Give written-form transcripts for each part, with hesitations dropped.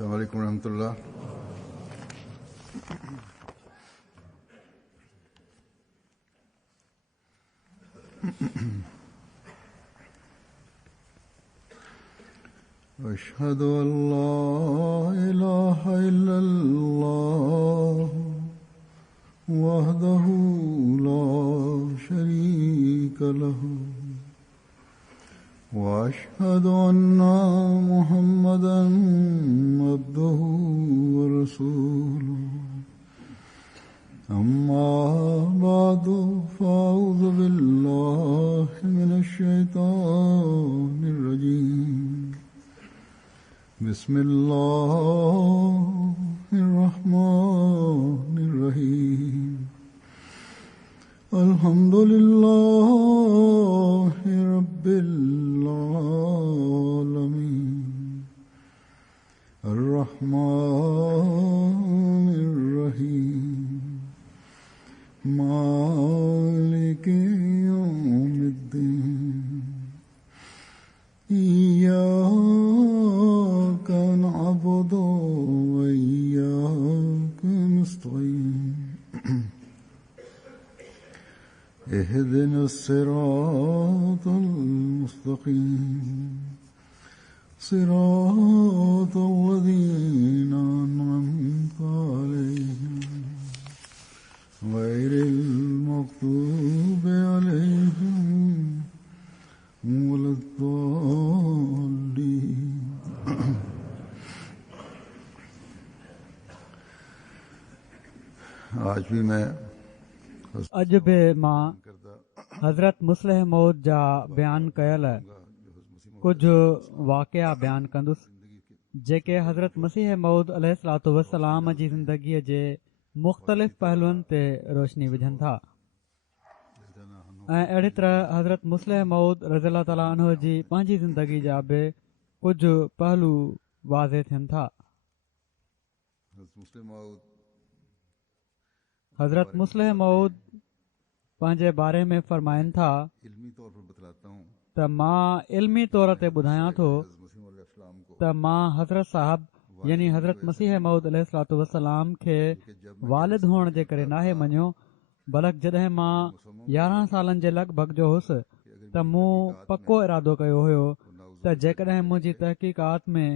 السلام عليكم ورحمة الله. أشهد أن لا إله إلا الله وحده لا شريك له وأشهد أن محمدا عبده ورسوله أما بعد فأعوذ بالله من الشيطان الرجيم بسم الله الرحمن الرحيم الحمد لله رب العالمين الرحمن الرحيم مالك يوم الدين إياك نعبد وإياك نستعين اهدنا الصراط المستقيم صراط الذين أنعمت عليهم غير المغضوب عليهم ولا الضالين. आज भी मैं अॼु बि मां हज़रत मुस्लिह मौद जा बयानु कयल कुझु वाक़िया बयानु कंदुसि जेके हज़रत मसीह मौद अलैहिस्सलातु वस्सलाम जी ज़िंदगीअ जे मुख़्तलिफ़ पहलुअनि ते रोशनी विझनि था ऐं अहिड़ी तरह हज़रत मुस्लिह मौद रज़ियल्लाहु ताला अन्हु जी पंहिंजी ज़िंदगी जा बि कुझु पहलू वाज़े थियनि था। हज़रत मुस्लिह मौद पंहिंजे बारे में फरमाइनि था त मां इल्मी तौर ते ॿुधायां थो त मां हज़रत साहब यानी हज़रत मसीह मौद अलैहिस्सलातु वस्सलाम खे वालिद हुअण जे करे नाहे मञियो, बल्कि जॾहिं मां 11 सालनि जे लॻभॻि जो हुयुसि त मूं पको इरादो कयो हुयो त जेकॾहिं मुंहिंजी तहक़ीक़ात में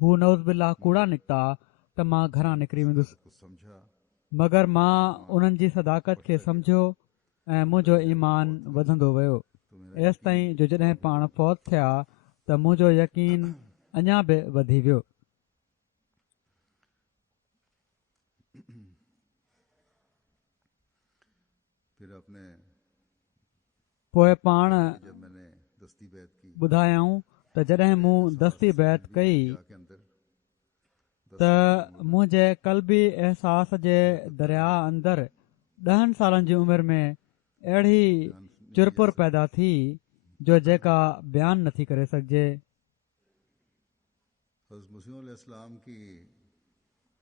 हू नौज़ बिल्लाह कूड़ा निकिता त मां घरां निकिरी वेंदुसि, मगर मां उन्हनि जी सदाकत खे सम्झियो ऐं मुंहिंजो ईमान वधंदो वियो एसि ताईं जो जॾहिं पाण फ़ौत थिया त मुंहिंजो यकीन अञा बि वधी वियो। पोइ पाण ॿुधायऊं त जॾहिं मूं दस्ती बैत कई त मुंहिंजे क़ल्बी अहसास जे दरिया अंदरि 10 सालनि जी उमिरि में अहिड़ी चुरपुर पैदा थी जो जेका बयानु नथी करे सघिजे।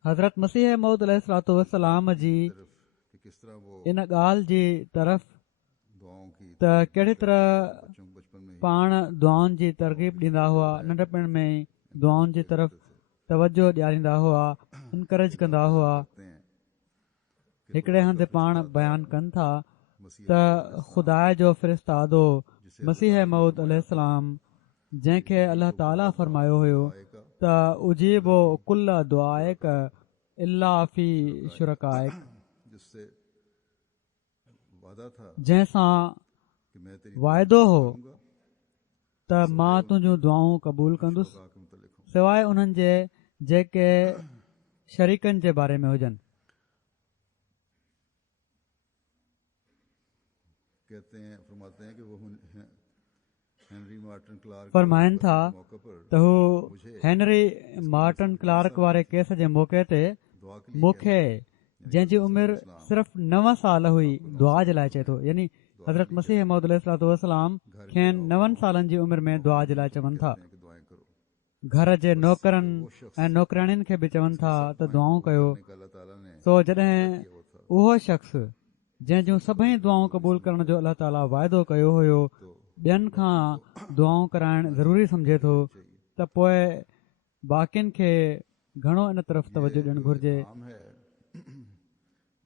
हज़रत मसीह मौद अलैहिस्सलातु वस्सलाम जी इन ॻाल्हि जी तरफ़ त कहिड़ी तरह पाण दुआउनि जी तरग़ीब ॾींदा हुआ, नंढपण में दुआउनि जी तरफ़ तवजो ॾियारींदा हुआ, इनकरेज कंदा हुआ। हिकिड़े हंधि पाण बयानु कनि था त ख़ुदा जो फ़रिश्तादो मसीह मौद अलैहिस्सलाम जंहिंखे अल्लाह ताला फरमायो हुयो त उजीबो कुल्ल दुआइक इल्ला फी शुरकाइक, जंहिंसां वाइदो हो त मां तुंहिंजूं दुआऊं क़बूल कंदुसि सवाइ उन्हनि जे जेके शरीकनि जे बारे में हुजनि। फरमाइनि था त हू हेनरी मार्टन क्लार्क वारे केस जे मौक़े ते मूंखे जंहिंजी उमिरि सिर्फ़ 9 साल हुई दुआ जे लाइ चए थो, यानी हज़रत मसीह मौद अलैहिस्सलातु वस्सलाम खेनि 9 सालनि जी उमिरि में दुआ जे लाइ चवनि था। घर जे नौकरनि ऐं नौकराणियुनि खे बि चवनि था त दुआऊं कयो। सो जॾहिं उहो शख़्स जंहिंजूं सभई दुआऊं क़बूल करण जो अलाह ताला वाइदो कयो हुयो ॿियनि खां दुआऊं कराइण ज़रूरी सम्झे थो त पोइ बाक़ियुनि खे घणो इन तरफ़ तवजो ॾियणु घुर्जे। आम है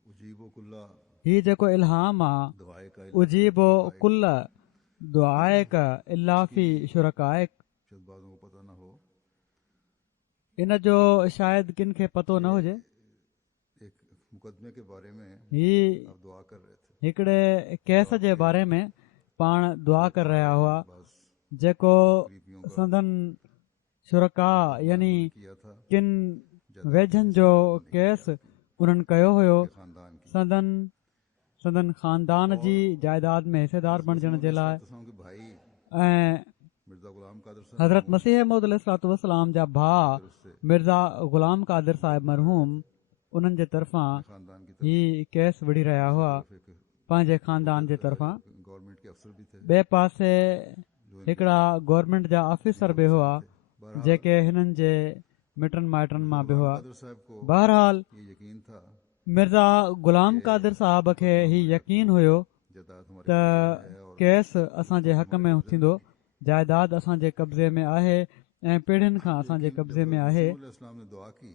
उजीबो कुल्ला हीउ जेको इल्हाम आहे दुआए का उजीबो कुल दुआएक इलाफी शुरकाएक, शायद बाज़ों को पता ना हो। इन जो शायदि किन खे पतो न हुजे। एक मुकदमे के बारे में ही आप दुआ कर रहे थे। हिकिड़े केस जे बारे में पाण दुआ कर रहिया हुआ बस जेको करीबियों का संदन शुरका यानी किया था किन वेझनि जो केस उन्हनि कयो हुयो खानदान की संदन ख़ानदान जी जायदाद में हिसेदार बणजण जे लाइ। के भाई ऐं मिर्जा गुलाम कादर साहब हज़रत मसीह मौद अलैहिस्सलाम जा भाउ मिर्ज़ा गुलाम कादिर साहिब मरहूम उन्हनि जे तरफ़ां खानदान की ही केस विढ़ी रहिया हुआ पंहिंजे ख़ानदान जे तरफ़ां। गवर्नमेंट के अफसर भी थे। ॿिए पासे हिकिड़ा गवर्नमेंट जा ऑफिसर बि हुआ जेके हिननि जे मिटनि माइटनि मां बि हुआ। कादर साहब को बहरहाल ये यकीन था मिर्ज़ा गुलाम कादिर साहब खे ही यकीन हुयो जायदाद हमारे त केस असांजे हक़ में थींदो, जायदाद असांजे कब्ज़े में आहे ऐं पीढ़ियुनि खां असांजे कब्ज़े में आहे। इस्लाम ने दुआ की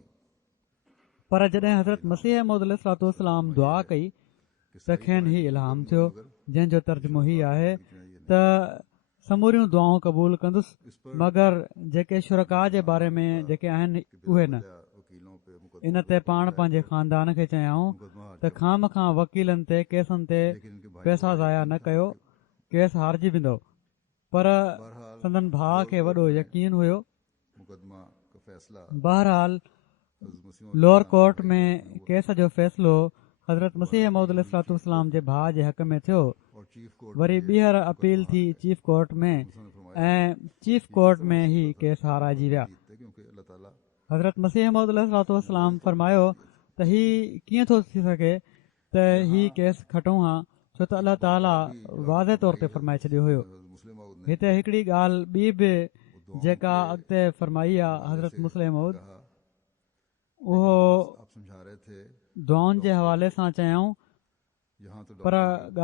पर जॾहिं हज़रत मसीह मौद अलैहिस्सलाम दुआ कई त खेनि ही इल्हाम थियो जंहिंजो तर्जुमो ही आहे त समूरियूं दुआऊं क़बूल कंदुसि मगर जेके शुरका जे बारे में जेके आहिनि उहे न। वकीलों पे इन ते पाण पंहिंजे ख़ानदान खे चयाऊं त खाम खां वकीलनि ते केसनि ते पैसा ज़ाया न कयो, केस हारजी वेंदो। पर संदन भाउ खे वॾो यकीन हुयो। मुकदमा का फैसला बहरहाल लोअर कोर्ट में केस जो फ़ैसिलो हज़रत मसीह मौद अलैहिस्सलाम जे भाउ जे हक़ में थियो। और चीफ कोर्ट वरी ॿीहर अपील थी चीफ कोर्ट में ऐं चीफ कोर्ट में ही केस हाराइजी विया। क्योंकि अल्लाह ताला हज़रत मसीह मौद अलैहिस्सलाम फरमायो त ही कीअं थो थी सघे त ही केस खटूं हा, छो त अल्लाह ताला वाज़े तौर ते फरमाए छॾियो हुयो। मुस्लिम ने हिते हिकिड़ी ॻाल्हि ॿी बि जेका अॻिते फरमाई आहे हज़रत मुस्लिम मौद, कहा उहो आप समझा रहे थे दुआउनि जे हवाले सां चयऊं, यहाँ तो पर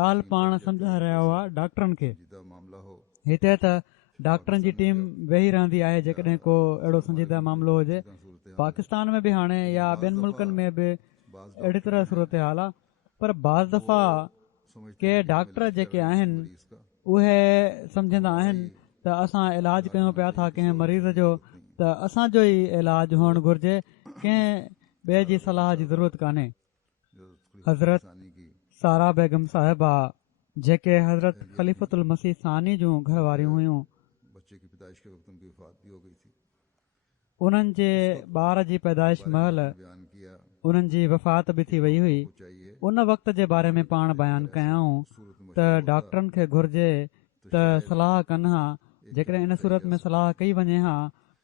ॻाल्हि पाण सम्झाए रहिया हुआ डॉक्टरनि खे। सीधा मामला हो हिते त डॉक्टरनि जी टीम वेही रहंदी आहे जेकॾहिं को अहिड़ो संजीदा मामिलो हुजे। पाकिस्तान में बि हाणे या ॿियनि मुल्कनि में बि अहिड़ी तरह सूरत हाल आहे। पर बाज़ दफ़ा के डॉक्टर जेके आहिनि उहे सम्झंदा आहिनि त असां इलाजु कयूं पिया था कंहिं मरीज़ जो त असांजो ई इलाजु हुअणु घुरिजे, कंहिं ॿिए जी सलाह जी ज़रूरत कान्हे। हज़रत सारा बेगम साहिबा जेके हज़रत ख़लीफ़तुल मसीह सानी जूं घर वारियूं हुयूं, बच्चे की पैदाइश के वक्त उनकी वफ़ात भी हो गई थी। उन्हनि जे ॿार जी पैदाइश महल बयान किया उन्हनि जी वफ़ात बि थी वई हुई। चाहिए उन वक़्त जे बारे में पाण बयानु कयाऊं त डॉक्टरनि खे घुर्जे त सलाह कनि हा, जेकॾहिं इन सूरत में सलाह कई वञे हा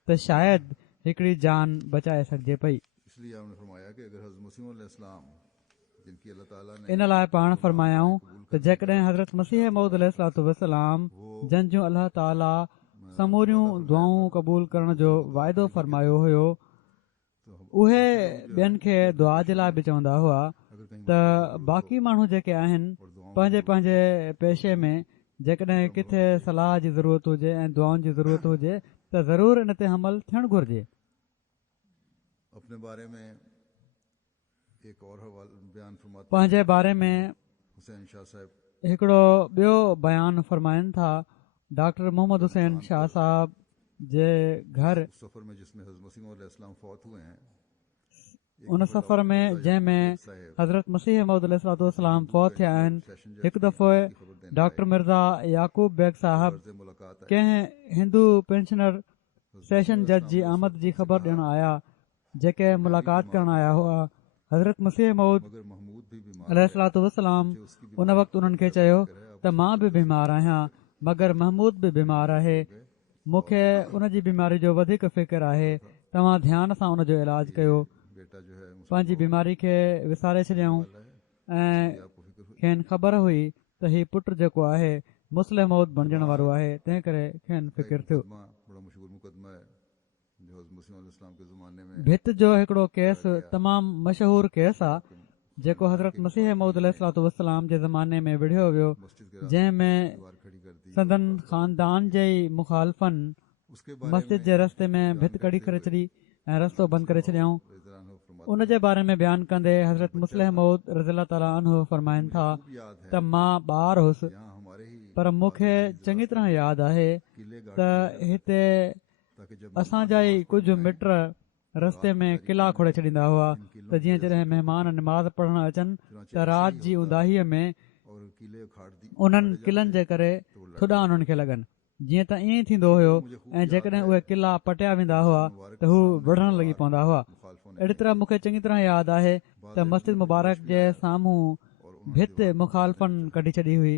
त शायदि हिकिड़ी जान बचाए सघिजे पई। इसलिए आपने फरमाया कि अगर हज़रत मसीह अलैहिस्सलाम जिनकी अल्लाह ताला ने इन लाइ पाण फरमायाऊं त जेकॾहिं हज़रत मसीह मौद अलैहिस्सलाम जंहिंजूं अल्लाह ताला समूरियूं दुआऊं क़बूल करण जो वाइदो फरमायो हुयो, उहे ॿियनि खे दुआ जे लाइ बि चवंदा हुआ त बाक़ी माण्हू जेके आहिनि पंहिंजे पंहिंजे पेशे में जेकॾहिं किथे सलाह जी ज़रूरत हुजे ऐं दुआउनि जी ज़रूरत हुजे त ज़रूरु इन ते अमल थियणु घुरिजे। अपने बारे में एक और बयान फरमाते पंहिंजे बारे में हुसैन शाह साहब हिकिड़ो ॿियो बयानु फरमाइनि था। डॉक्टर मोहम्मद हुसैन शाह साहब जे घर सफ़र में जिसमें हज़रत मसीह अलैहिस्सलाम फौत हुए हैं, उन सफ़र में जंहिंमें हज़रत मसीह मौद अलैहिस्सलाम फौत थिया आहिनि, हिकु दफ़ो डॉक्टर मिर्ज़ा याकूब बेग साहब मुलाकात कंहिं हिंदू पेंशनर सेशन जज जी आमद जी ख़बर ॾियणु आया जेके मुलाक़ात करणु आया हुआ। हज़रत मसीह मौद मगर महमूद भी बीमार अलैहिस्सलाम उन वक़्तु उन्हनि खे चयो त मां बि बीमार आहियां मगर महमूद बि बीमार आहे, मूंखे उन जी बीमारी जो वधीक फ़िक्र आहे, तव्हां ध्यान सां उन जो इलाजु कयो। बेटा जो है पंहिंजी बीमारी खे विसारे छॾियऊं ऐं खेनि ख़बर हुई त हीउ पुटु जेको आहे मुस्लिम मौत बणजण वारो आहे, तंहिं करे खेनि फ़िकिर थियो। बड़ा मशहूर मुकदमा है जो हज़रत मसीह अलैहिस्सलाम के ज़माने में भित जो हिकिड़ो केस तमामु मशहूरु केस आहे जेको हज़रत मसीह मौद अलैहिस्सलाम जे ज़माने में विढ़ियो वियो, जंहिं में दीवार खड़ी कर दी संदन ख़ानदान जे ई मुखालफ़नि मस्जिद जे रस्ते में भित कढी करे छॾी ऐं रस्तो बंदि करे छॾियऊं। उन जे बारे में बयानु कंदे हज़रत मुस्लिम मऊद रज़ियल्लाहु ताला अन्हु फरमाइनि था त मां ॿार हुयुसि, पर मूंखे चङी तरह यादि आहे त हिते असांजा ई कुझु मिट रस्ते में किला खोड़े छॾींदा हुआ त जीअं जॾहिं महिमान नमाज़ पढ़ण अचनि त राति जी उंदाहीअ में उन्हनि किलनि जे करे थुॾा उन्हनि खे लॻनि। जीअं त ईअं ई थींदो हुयो ऐं जेकॾहिं उहे किला पटिया वेंदा हुआ त हू वढ़ण लॻी पवंदा हुआ। अहिड़ी तरह मूंखे चङी तरह यादि आहे त मस्जिद मुबारक जे साम्हूं भित मुखालफ़नि कढी छॾी हुई।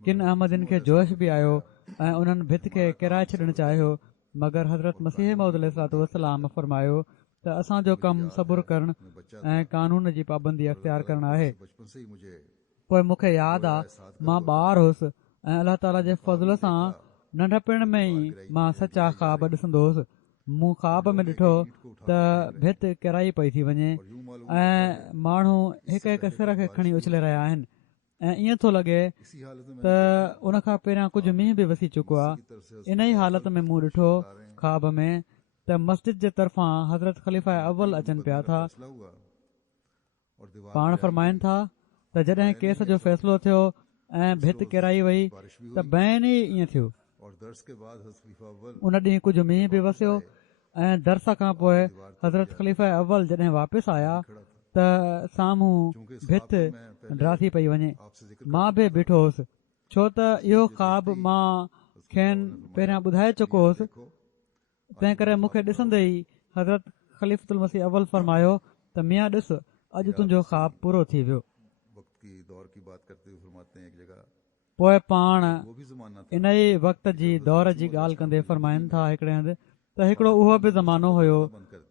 किन अहमदिन खे जोश बि आयो ऐं उन्हनि भित खे किराए छॾणु चाहियो, मगर हज़रत मसीह मऊद अलैहिस्सलातु वस्सलाम फरमायो त असांजो कमु सबुरु करणु ऐं कानून जी पाबंदी अख़्तियार करणु आहे। पोइ मूंखे यादि आहे मां ॿार हुयुसि ऐं अलाह ताला जे फज़ल सां नंढपिण में ई मां सचा ख़्वाब ॾिसंदो हुयुसि। मूं ख़्वाब में ॾिठो त भित किराई पई थी वञे ऐं माण्हू हिकु हिकु सिर खे खणी उछले रहिया आहिनि ऐं ईअं थो लॻे त उन खां पहिरियां कुझु मींहुं बि वसी चुको आहे। इन ई हालत में मूं ॾिठो ख़्वाब में त मस्जिद जे तरफ़ां हज़रत ख़लीफ़ा अव्वल अचनि पिया था। पाण फरमाइनि था त जॾहिं केस जो फ़ैसिलो थियो ऐं भित किराई वई त बैन ई ईअं थियो। उन ॾींहुं कुझु मींहुं बि वसियो ऐं दर्स खां पोइ हज़रत ख़लीफ़ा अव्वल जॾहिं वापसि आया त साम्हूं भित ड्राथी पई वञे। मां बि बीठो हुयुसि छो त इहो ख़्वाब मां खेनि पहिरियां ॿुधाए चुको हुयुसि। तंहिं करे मूंखे ॾिसंदे ई हज़रत ख़लीफ़तुल मसीह अव्वल फरमायो त मियां ॾिस अॼु तुंहिंजो ख़्वाब पूरो थी वियो। पोइ पाण इन ई वक़्त जी दौर जी ॻाल्हि कंदे फरमाइनि था हिकिड़े हंधि त हिकिड़ो उहो बि ज़मानो हुयो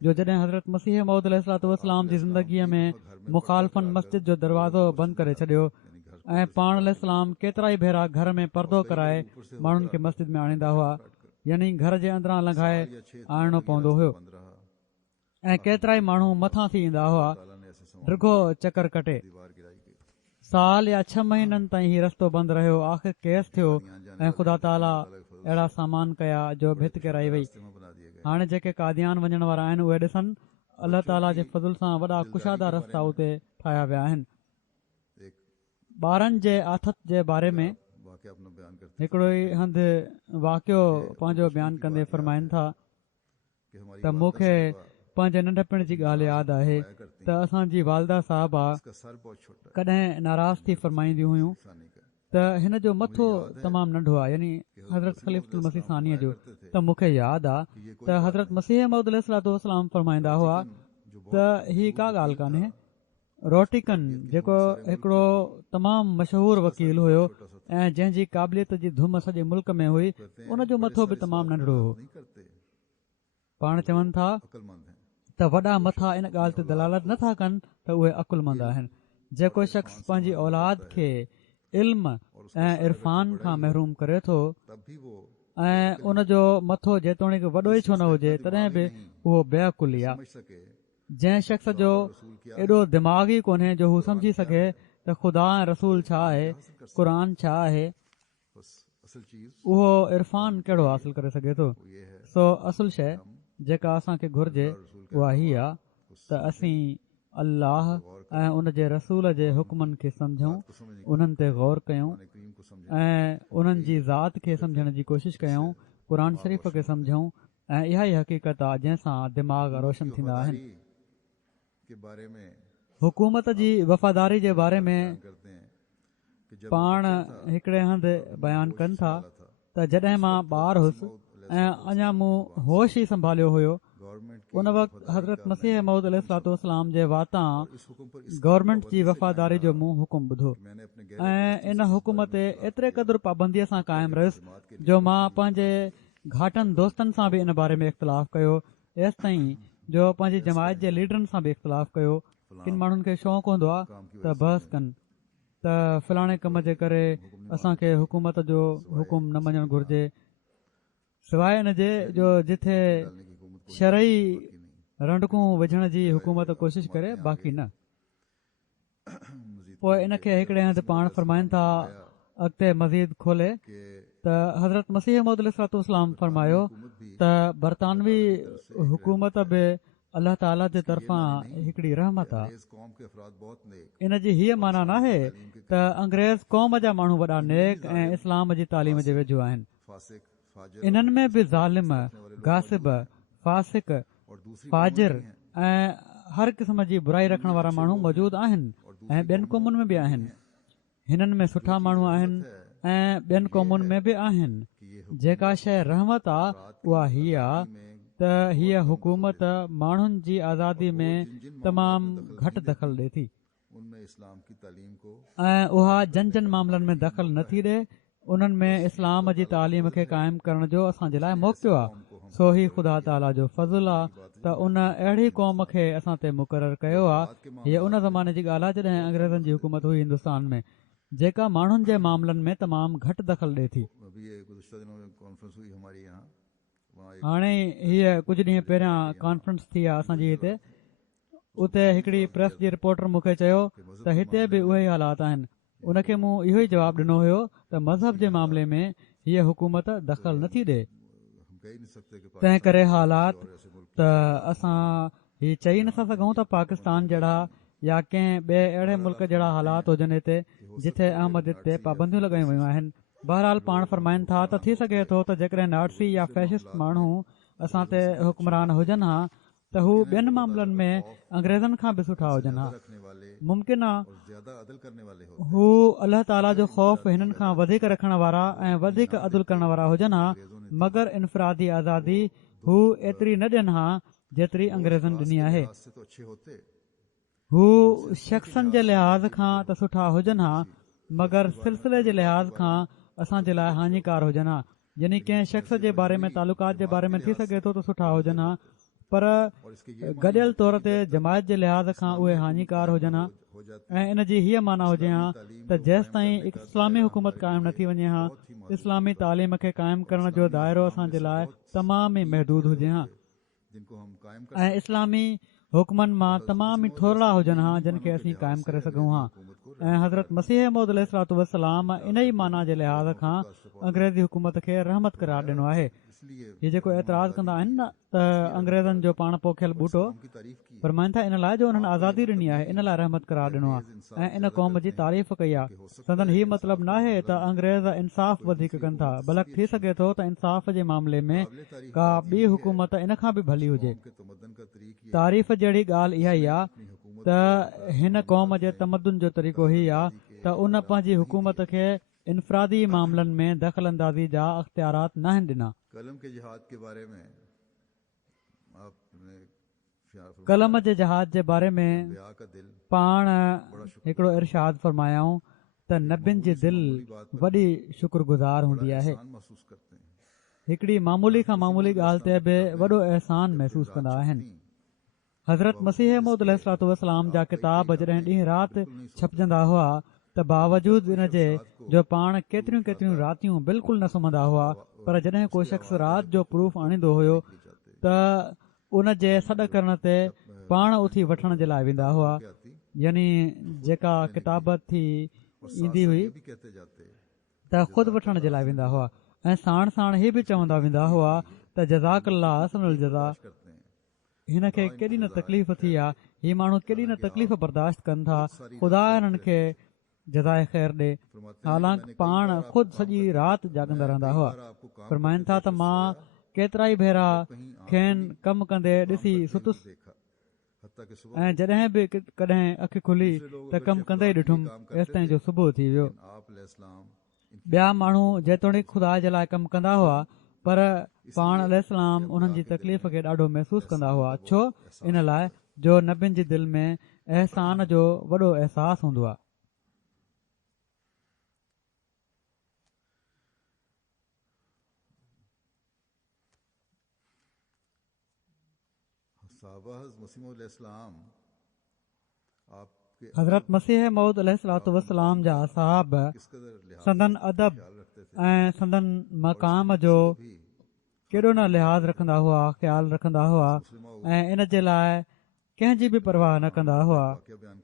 जो जॾहिं हज़रत मसीह मऊद अलैहिस्सलातु वस्सलाम जी ज़िंदगीअ में मुखालफ़नि मस्जिद जो दरवाज़ो बंदि करे छॾियो ऐं पाण अलैहिस्सलाम केतिरा ई भेरा घर में पर्दो कराए माण्हुनि खे मस्जिद में आणींदा हुआ, यानी घर जे अंदरां लंघाए आणणो पवंदो हुयो ऐं केतिरा ई माण्हू मथां थी ईंदा हुआ डिघो चकर कटे। साल या 6 महीननि ताईं हीउ रस्तो बंदि रहियो। आख़िर केस थियो ऐं ख़ुदा ताला अहिड़ा सामान कया जो भित किराई वई। हाणे जेके कादियान वञण वारा आहिनि उहे ॾिसनि अलाह ताला जे फज़ल सां वॾा कुशादा रस्ता उते ठाहिया विया आहिनि। ॿारनि जे आथत जे बारे में हिकिड़ो ई हंधि वाक़ियो पंहिंजो बयानु कंदे फरमाइनि था त मूंखे पंहिंजे नंढपिण जी ॻाल्हि यादि आहे त असांजी वालदा साहिबा कॾहिं नाराज़ थी फरमाईंदियूं हुयूं त हिन जो मथो तमामु नंढो आहे, यानी हज़रत ख़लीफ़तुल मसीह सानीअ जो। त मूंखे यादि आहे त हज़रत मसीह मऊद अलैहिस्सलातु वस्सलाम फरमाईंदा हुआ त हीअ का ॻाल्हि कान्हे। रोटिकन जेको हिकिड़ो तमामु मशहूरु वकील हुयो ऐं जंहिंजी क़ाबिलियत जी धुम सॼे मुल्क में हुई, उन जो मथो बि तमामु नंढड़ो हो। पाण चवनि था त वॾा मथा इन ॻाल्हि ते दलालत नथा कनि त उहे अकुलमंद आहिनि। जेको शख़्स पंहिंजी औलाद खे इल्म ऐं इरफ़ान खां महरूम करे थो ऐं उन जो मथो जेतोणीकि वॾो ई छो न हुजे तॾहिं बि उहो बेअकुली आहे। जंहिं शख़्स जो एॾो दिमाग़ ई कोन्हे जो हू सम्झी सघे त ख़ुदा ऐं रसूल छा आहे, क़ुर छा आहे, उहो इरफ़ान कहिड़ो हासिल करे सघे थो। सो असुल शइ जेका असांखे घुर्जे उहा ही आहे त असीं अल्लाह ऐं उन जे रसूल जे हुकमनि खे सम्झूं, उन्हनि ते गौर कयूं ऐं उन्हनि जी ज़ात खे सम्झण जी कोशिशि कयूं, क़ुर शरीफ़ खे सम्झूं ऐं इहा ई हक़ीक़त आहे जंहिंसां दिमाग़ रोशन थींदा आहिनि। हुकूमत जी वफ़ादारी जे बारे में पाण हिकिड़े हंधि बयानु कनि था त जॾहिं मां ॿार हुयुसि ऐं अञा मूं होश ई संभालियो हुयो, उन वक़्तु हज़रत मसीह मऊद अलैहिस्सलातु वस्सलाम जे वातां गवर्नमेंट जी वफ़ादारी जो मूं हुकुम ॿुधो ऐं इन हुकुम ते एतिरे क़दुरु पाबंदीअ सां क़ाइमु रहियुसि जो मां पंहिंजे घाटनि दोस्तनि सां बि इन बारे में इख़्तिलाफ़ कयो, एसि ताईं जो पंहिंजी जमायत जे लीडरनि सां बि इख़्तिलाफ़ कयो। किन माण्हुनि खे शौक़ु हूंदो आहे त बहस कनि त फलाणे कम जे करे असांखे हुकूमत जो हुकुम न मञणु घुर्जे, सवाइ इन जे जो जिथे शरई रंडकूं विझण जी हुकूमत कोशिशि करे, बाक़ी न। पोइ इन खे हिकिड़े हंधि पाण फरमाइनि था अॻिते मज़ीद खोले त हज़रत मसीह मौद अलैहिस्सलाम फरमायो त बरतानवी हुकूमत बि अलाह ताला जे तरफ़ां हिकिड़ी रहमत आहे। इन जी हीअ माना न आहे त अंग्रेज़ क़ौम जा माण्हू वॾा नेक ऐं इस्लाम जी तालीम जे वेझो आहिनि। इन्हनि में बि ज़ालिम, गासिब, फासिक, फाजिर ऐं हर क़िस्म जी बुराई रखण वारा माण्हू मौजूदु आहिनि ऐं ॿियनि क़ौमुनि में बि आहिनि। हिननि में सुठा माण्हू आहिनि ऐं ॿियनि क़ौमुनि में बि आहिनि। जेका शइ रहमत आहे उहा हीअ आहे त हीअ हुकूमत माण्हुनि जी आज़ादी में तमामु घटि दख़ल ॾिए थी ऐं उहा जन मामलनि में दख़ल नथी ॾिए। उन्हनि में इस्लाम जी तालीम खे क़ाइमु करण जो असांजे लाइ मौक़ियो आहे। सो ही ख़ुदा ताला जो फज़ुल आहे त उन अहिड़ी क़ौम खे असां ते मुक़ररु कयो आहे। हीअ उन ज़माने जी ॻाल्हि आहे जॾहिं अंग्रेज़नि जी हुकूमत हुई हिंदुस्तान में, जेका माण्हुनि जे मामलनि में तमामु घटि दख़ल ॾिए थी। हाणे हीअ कुझु ॾींहं पहिरियां कॉन्फ्रेंस थी आहे असांजी हिते। उते हिकिड़ी प्रेस जी रिपोर्टर मूंखे चयो त हिते बि उहे ई हालात आहिनि। उनखे मूं इहो ई जवाबु ॾिनो हुयो त मज़हब जे मामले में हीअ हुकूमत दख़ल नथी ॾिए। तंहिं करे हालात त असां हीअ चई नथा सघूं त पाकिस्तान जहिड़ा या कंहिं ॿिए अहिड़े मुल्क जहिड़ा हालात हुजनि हिते जिथे अहमद ते पाबंदियूं लॻायूं वयूं आहिनि। बहरहाल पाण फरमाइनि था त थी सघे थो त जेकॾहिं नाटसी या फैशिस्ट माण्हू असां ते हुक्मरान हुजनि हा त हू ॿियनि मामलनि में अंग्रेज़नि खां बि सुठा हुजनि हा। मुमकिन आहे हू अलाह ताला जो ख़ौफ़ हिननि खां वधीक रखण वारा ऐं वधीक अदुल करण वारा हुजनि हा, मगर इनफ़रादी आज़ादी हू एतिरी न ॾियनि हा जेतिरी अंग्रेज़नि ॾिनी आहे। हू शख़्सनि जे लिहाज़ खां त सुठा हुजनि हा, मगर सिलसिले जे लिहाज़ खां असांजे लाइ हानिकार हुजनि हा। यानी कंहिं शख़्स जे बारे में, तालुकात जे बारे में थी सघे थो त सुठा हुजनि हा, पर गॾियल तौर ते जमायत जे लिहाज़ खां उहे हानिकार हुजनि हा। ऐं इन जी हीअ माना हुजे हा त जेसि ताईं इस्लामी हुकूमत क़ाइमु नथी वञे हा, इस्लामी तालीम खे क़ाइमु करण जो दाइरो असांजे लाइ तमामु ई महदूद हुजे हा ऐं इस्लामी हुकमनि मां तमामु ई थोरा हुजनि हा जिन खे असीं क़ाइमु करे सघूं हा। ऐं हज़रत मसीह मौद अलैहिस्सलाम इन ई माना जे लिहाज़ खां अंग्रेज़ी हुकूमत खे रहमत करार ॾिनो आहे। हीअ जेको एतिराज़ कंदा आहिनि न त अंग्रेज़नि जो पाण पोखियल बूटो, फरमाइनि था इन लाइ जो उन्हनि आज़ादी ॾिनी आहे, इन लाइ रहमत करार ॾिनो आहे ऐं इन क़ौम जी तारीफ़ कई आहे। संदन हीअ मतिलबु न आहे त अंग्रेज़ इंसाफ़ वधीक कनि था, बल्कि थी सघे थो त इंसाफ़ जे मामले में का ॿी हुकूमत इन खां बि भली हुजे। तारीफ़ जहिड़ी ॻाल्हि इहा ई आहे त हिन क़ौम जे तमदुन जो तरीक़ो ही आहे त उन पंहिंजी हुकूमत खे इनफ़रादी मामलनि में दख़ल अंदाज़ी जा अख़्तियारात न आहिनि ॾिना। कलम जे जहाद जे बारे में पाण हिकिड़ो इरशाद फरमायाऊं त नबियुनि जी दिलि वॾी शुक्रगुज़ार हूंदी आहे। हिकिड़ी मामूली खां मामूली ॻाल्हि ते बि वॾो अहसान महसूस कंदा आहिनि। हज़रत मसीह मौद अलैहिस्सलाम जा किताब जॾहिं ॾींहुं राति छपजंदा हुआ त बावजूद इन जे जो पाण केतिरियूं केतिरियूं रातियूं बिल्कुलु न सुम्हंदा हुआ, पर जॾहिं को शख़्स राति जो प्रूफ आणींदो हुयो त उन जे सॾ करण ते पाण उथी वठण जे लाइ वेंदा हुआ। यानी जेका किताबत थी ईंदी हुई त ख़ुदि वठण जे लाइ वेंदा हुआ ऐं साण साण ही बि चवंदा वेंदा हुआ त जज़ाकल्लाह अहसनुल जज़ा। हिन खे केॾी न तकलीफ़ थी आहे, हीअ माण्हू केॾी न तकलीफ़ बर्दाश्त कनि था, ख़ुदा हिननि खे जज़ाए ख़ैर ॾे। हालांकि पाण ख़ुदि सॼी राति जाॻंदा रहंदा हुआ। फरमाइनि था त मां केतिरा ई भेरा खेनि कमु कंदे ॾिसी सुतुसि ऐं जॾहिं बि कॾहिं अखि खुली त कमु कंदे ई ॾिठुमि एसि ताईं जो सुबुह थी वियो। ॿिया माण्हू जेतोणीकि ख़ुदा जे लाइ कमु कंदा हुआ, पर पाण अलैहिस्सलाम उन्हनि जी तकलीफ़ खे ॾाढो महसूसु कंदा हुआ। छो? इन लाइ जो नबियुनि जी दिलि में अहसान जो वॾो अहसासु हूंदो आहे। हज़रत मसीह मौद अलैहिस्सलाम जा असहाब संदन अदब ऐं संदन मक़ाम जो केॾो न लिहाज़ रखंदा हुआ, ख़्यालु रखंदा हुआ ऐं इन जे लाइ कंहिंजी बि परवाह न कंदा हुआ।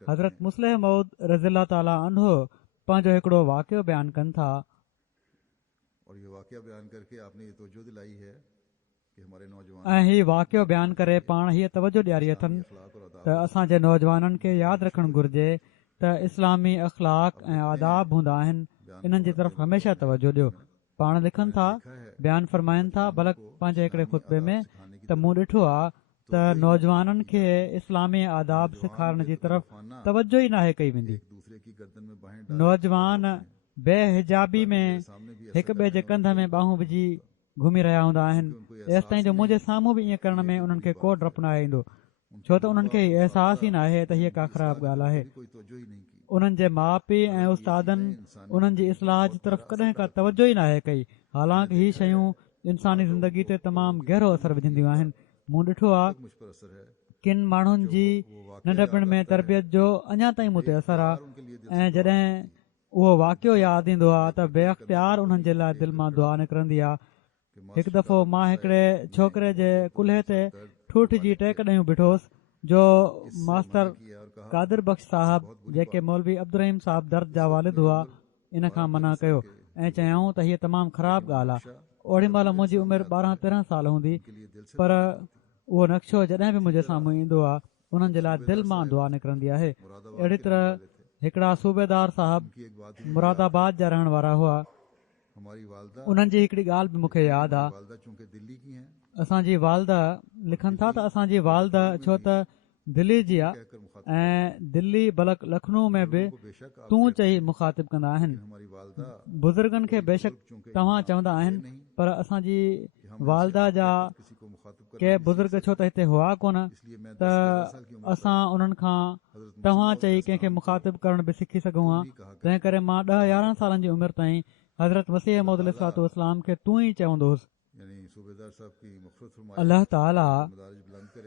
हज़रत मुस्लिह मौद रज़ियल्लाहु ताला अन्हु पंहिंजो हिकिड़ो वाक़ियो बयानु कनि था। और ये वाक़या बयान करके आपने ये तवज्जो दिलाई है कि हमारे नौजवान ऐं हीउ वाक़ियो बयानु करे पाण हीअ तवजो ॾियारी अथनि त असांजे नौजवाननि खे यादि रखणु घुर्जे त इस्लामी अख़लाक ऐं आदाब हूंदा आहिनि, इन्हनि जी तरफ़ हमेशह तवजो ॾियो। पाण लिखनि था, बयानु फ़रमाइनि था बल्कि पंहिंजे हिकिड़े ख़ुतबे में त मूं ॾिठो आहे त नौजवाननि खे इस्लामी आदाब सेखारण जी तरफ़ तवजो ई नाहे कई वेंदी। नौजवान बेहिजाबी में हिक ॿिए जे कंध में ॿाहूं विझी घुमी रहिया हूंदा आहिनि, एसि ताईं जो मुंहिंजे साम्हूं बि ईअं करण में उन्हनि खे को डपु न ईंदो, छो त उन्हनि खे अहसासु ई न आहे त हीअ का ख़राबु ॻाल्हि आहे। उन्हनि जे माउ पीउ ऐं उस्तादनि उन्हनि जी इस्लाह जी तरफ़ कॾहिं का तवजो ई नाहे कई। हालांकि हीअ शयूं इंसानी ज़िंदगी ते तमामु गहरो असरु विझंदियूं आहिनि। मूं ॾिठो आहे किन माण्हुनि जी नंढपण में तरबियत जो अञा ताईं मूं ते असरु आहे, ऐं जॾहिं उहो वाक़ियो यादि ईंदो आहे त बेअख़्तियार उन्हनि जे लाइ दिलि मां दुआ निकिरंदी आहे। हिकु दफ़ो मां हिकिड़े छोकिरे जे कुल्हे ते ठूठ जी टे कॾहिं बीठोसि जो मास्टर कादिर बख़्श साहिबु जेके मौलवी अब्दुर्रहीम साहिबु दर्द जा वालिद हुआ इन खां मना कयो ऐं चयऊं त हीअ तमामु ख़राबु ॻाल्हि आहे। ओॾी महिल मुंहिंजी उमिरि 12-13 साल हूंदी, पर उहो नक्शो जॾहिं बि मुंहिंजे साम्हूं ईंदो आहे उन्हनि जे लाइ दिलि मां दुआ निकिरंदी आहे। अहिड़ी तरह हिकिड़ा सूबेदार साहिबु मुरादाबाद जा रहण वारा हुआ, उन्हनि जी हिकिड़ी ॻाल्हि बि मूंखे यादि आहे। असांजी वालदा लिखनि था त असांजी वालदा छो त दिल्ली जी आहे ऐं दिल्ली बल्कि लखनऊ में बि तूं चई मुखातिब कंदा आहिनि। बुज़ुर्गनि खे बेशक तव्हां चवंदा आहिनि, पर असांजी वालदा जा के बुज़ुर्ग छो त हिते हुआ कोन त असां उन्हनि खां तव्हां चई कंहिंखे मुखातिब करण बि सिखी सघूं हा। तंहिं करे मां 10-11 सालनि जी उमिरि ताईं हज़रत मसीह मौद अलैहिस्सलाम खे तूं ई चवंदो हुउसि। अलाह ताला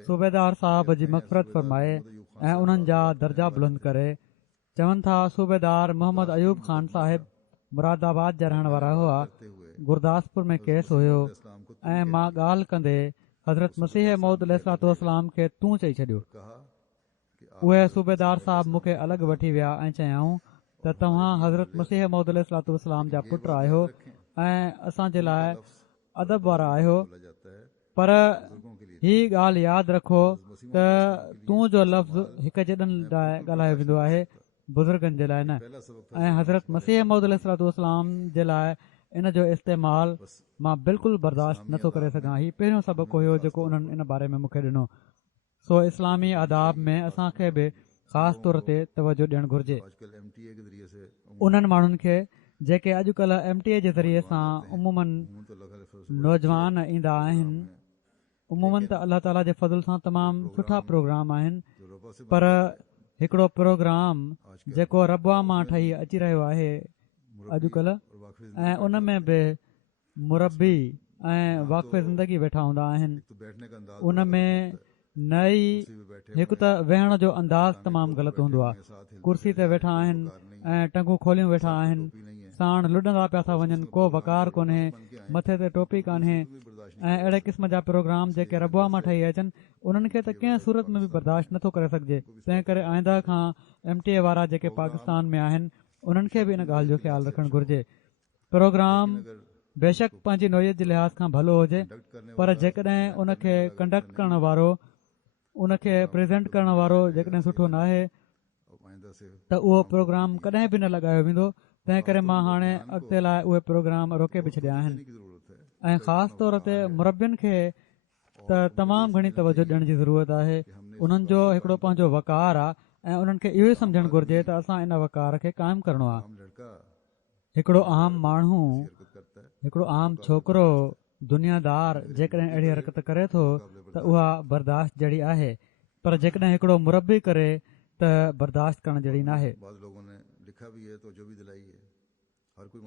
सूबेदार साहिब जी मग़फ़िरत फरमाए ऐं उन्हनि जा दर्जा बुलंद करे। चवनि था सूबेदार मोहम्मद अयूब ख़ान साहिब मुरादाबाद जा रहण वारा हुआ। गुरदासपुर में केस हुयो ऐं मां ॻाल्हि कंदे हज़रत मसीह मौद अलैहिस्सलाम खे तूं चई छॾियो। उहे सूबेदार साहिब मूंखे अलॻि वठी विया ऐं चयऊं त तव्हां हज़रत मसीह मौद अलैहिस्सलाम जा पुट आहियो ऐं असांजे लाइ अदब वारा आहियो, पर हीअ ॻाल्हि यादि रखो त तूं जो लफ़्ज़ हिकु जॾनि लाइ ॻाल्हायो वेंदो आहे, बुज़ुर्गनि जे लाइ न, ऐं हज़रत मसीह मौद अलैहिस्सलाम जे लाइ इन जो इस्तेमालु मां बिल्कुलु बर्दाश्त नथो करे सघां। हीउ पहिरियों सबक़ु हुयो जेको उन्हनि इन बारे में मूंखे ॾिनो। सो इस्लामी आदाब में असांखे बि ख़ासि तौर ते तवजो ॾियणु घुर्जे। उन्हनि माण्हुनि खे जेके अॼुकल्ह MTA जे ज़रिए सां उमूमन नौजवान ईंदा आहिनि, उमूमन त अलाह ताला जे फज़ल सां तमामु सुठा प्रोग्राम आहिनि, पर हिकिड़ो प्रोग्राम जेको रबवा मां ठही अची रहियो आहे अॼुकल्ह, ऐं उन में बि मुरबी ऐं वाक़फ़े ज़िंदगी वेठा हूंदा आहिनि। उन में नई हिकु त वेहण जो अंदाज़ तमामु ग़लति हूंदो आहे। कुर्सी ते वेठा आहिनि ऐं टंगूं खोलियूं वेठा आहिनि, साण लुॾंदा पिया था वञनि, को वकार कोन्हे, मथे ते टोपी कान्हे, ऐं अहिड़े क़िस्म जा प्रोग्राम जेके रबवा मां ठही अचनि उन्हनि खे त कंहिं सूरत में बि बर्दाश्त नथो करे सघिजे। तंहिं करे आईंदा खां MTA वारा जेके पाकिस्तान में आहिनि उन्हनि खे बि इन ॻाल्हि जो ख़्यालु रखणु घुर्जे। प्रोग्राम बेशक पंहिंजी नोयत जे लिहाज़ खां भलो हुजे, पर जेकॾहिं उनखे कंडक्ट करण वारो, उनखे प्रेज़ेंट करण वारो जेकॾहिं सुठो न आहे त उहो प्रोग्राम कॾहिं बि न लॻायो वेंदो। तंहिं करे मां हाणे अॻिते लाइ उहे प्रोग्राम रोके बि छॾिया आहिनि, ऐं ख़ासि तौर ते मुरबियुनि खे त तमामु घणी तवजो ॾियण जी ज़रूरत आहे। उन्हनि जो हिकिड़ो पंहिंजो वकार आहे ऐं उन्हनि खे इहो ई सम्झणु घुर्जे त असां इन वकार खे क़ाइमु करणो आहे। हिकिड़ो आम माण्हू, हिकिड़ो आम छोकिरो, दुनियादार जेकॾहिं अहिड़ी हरकत करे थो त उहा बर्दाश्त जहिड़ी आहे, पर जेकॾहिं हिकिड़ो मुरबी करे त बर्दाश्त करण जहिड़ी न आहे।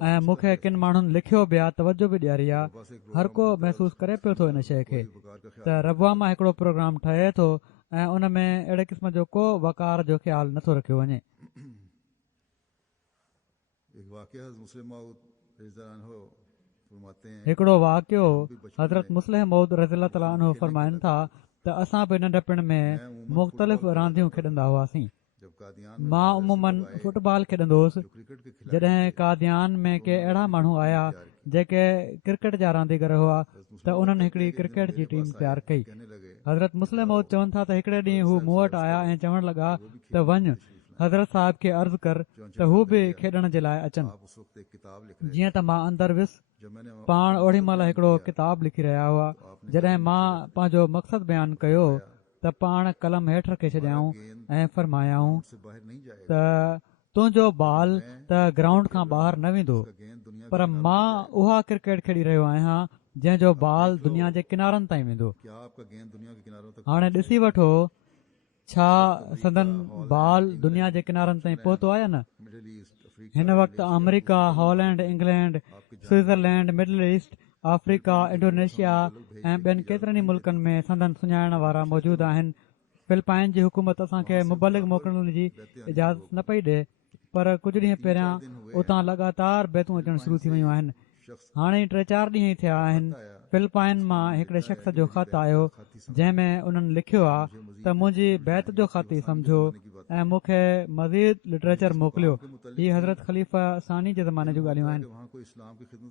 ऐं मूंखे किन माण्हुनि लिखियो बि आहे, तवजो बि ॾियारी आहे। हर को महसूसु करे पियो थो इन शइ खे त रबवा मां हिकिड़ो प्रोग्राम ठहे थो ऐं उन में अहिड़े क़िस्म जो को वकार जो ख़्यालु नथो रखियो वञे। हिकिड़ो वाक़ियो हज़रत मुस्लिम मौद रज़ियल्लाहु तआला अन्हु फरमाइनि था त असां बि नंढपण में मुख़्तलिफ़ रांदियूं खेॾंदा हुआसीं। मां उमूमन फुटबॉल खेॾंदो हुउसि। जॾहिं कादियान में के अहिड़ा माण्हू आया जेके क्रिकेट जा रांदीगर हुआ त उन्हनि हिकिड़ी क्रिकेट जी टीम तयारु कई। हज़रत मुस्लिम मौद चवनि था त हिकिड़े ॾींहुं हू मूं वटि आया ऐं चवणु लॻा त वञ हज़रत साहिब खे अर्ज़ु कर त हू बि खेॾण जे लाइ अचनि। जीअं त मां अंदरि वियुसि। पाण ओड़ी महिल हिकिड़ो किताबु लिखी रहिया हुआ। जॾहिं मां पंहिंजो मक़सदु बयानु कयो त पाण कलम हेठि रखे छॾियाऊं ऐं फरमायाऊं त तुंहिंजो बाल त ग्राउंड खां ॿाहिरि न वेंदो, पर मां उहा क्रिकेट खेॾी रहियो आहियां जंहिंजो बाल दुनिया जे किनारनि ताईं वेंदो। हाणे ॾिसी वठो छा संदन बाल दुनिया जे किनारनि ताईं पहुतो आहे या न। हिन वक़्तु America, Holland, England, Switzerland, middle east, Africa, Indonesia ऐं ॿियनि केतिरनि ई मुल्कनि में संदन सुञाइण वारा मौजूदु आहिनि। फिलिपाइन जी हुकूमत असांखे मुबलिग मोकिलण जी इजाज़त न पई ॾिए, पर कुझु ॾींहं पहिरियां उतां लगातार बैतूं अचणु शुरू थी वियूं आहिनि। हाणे 3-4 ॾींहं ई थिया आहिनि। फिलिपाइन मां हिकिड़े शख़्स जो ख़त आयो जंहिंमें उन्हनि लिखियो आहे त मुंहिंजी बैत जो ख़त ई सम्झो ऐं मूंखे मज़ीद लिटरेचर मोकिलियो। हीअ हज़रत ख़लीफ़ा सानी जे ज़माने जूं ॻाल्हियूं आहिनि।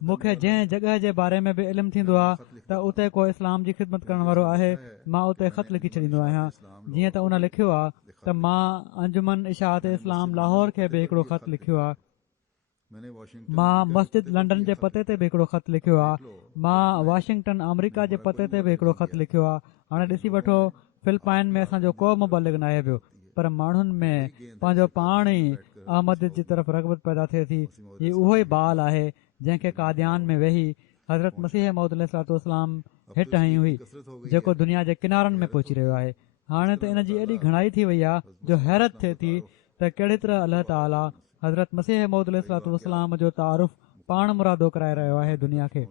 मूंखे जंहिं जॻह जे बारे में बि इल्मु थींदो आहे त उते को इस्लाम जी ख़िदमत करण वारो आहे, मां उते ख़त लिखी छॾींदो आहियां। जीअं त उन लिखियो आहे त मां अंजुमन इशाअत इस्लाम लाहौर खे बि हिकिड़ो ख़त लिखियो आहे। मां मस्जिद लंडन जे पते ते बि हिकिड़ो ख़त लिखियो आहे। मां वाशिंगटन अमरीका जे पते ते बि हिकिड़ो ख़त लिखियो आहे। हाणे ॾिसी वठो फिलिपाइन में असांजो को मुबलिग न आहे पियो, पर माण्हुनि में पंहिंजो पाण ई अहमद जी तरफ़ रग़बत पैदा थिए थी। हीउ उहो ई बाल आहे जंहिंखे कादियान में वेही हज़रत मसीह मौद अलैहिस्सलाम हिट हई हुई, जेको दुनिया जे किनारनि में पहुची रहियो आहे। हाणे त इन जी एॾी घणाई थी वई आहे जो हैरत थिए थी त कहिड़ी तरह अलाह ताला हज़रत मसीह मौद अलैहिस्सलाम जो तारुफ़ पाण मुरादो कराए रहियो आहे दुनिया खे।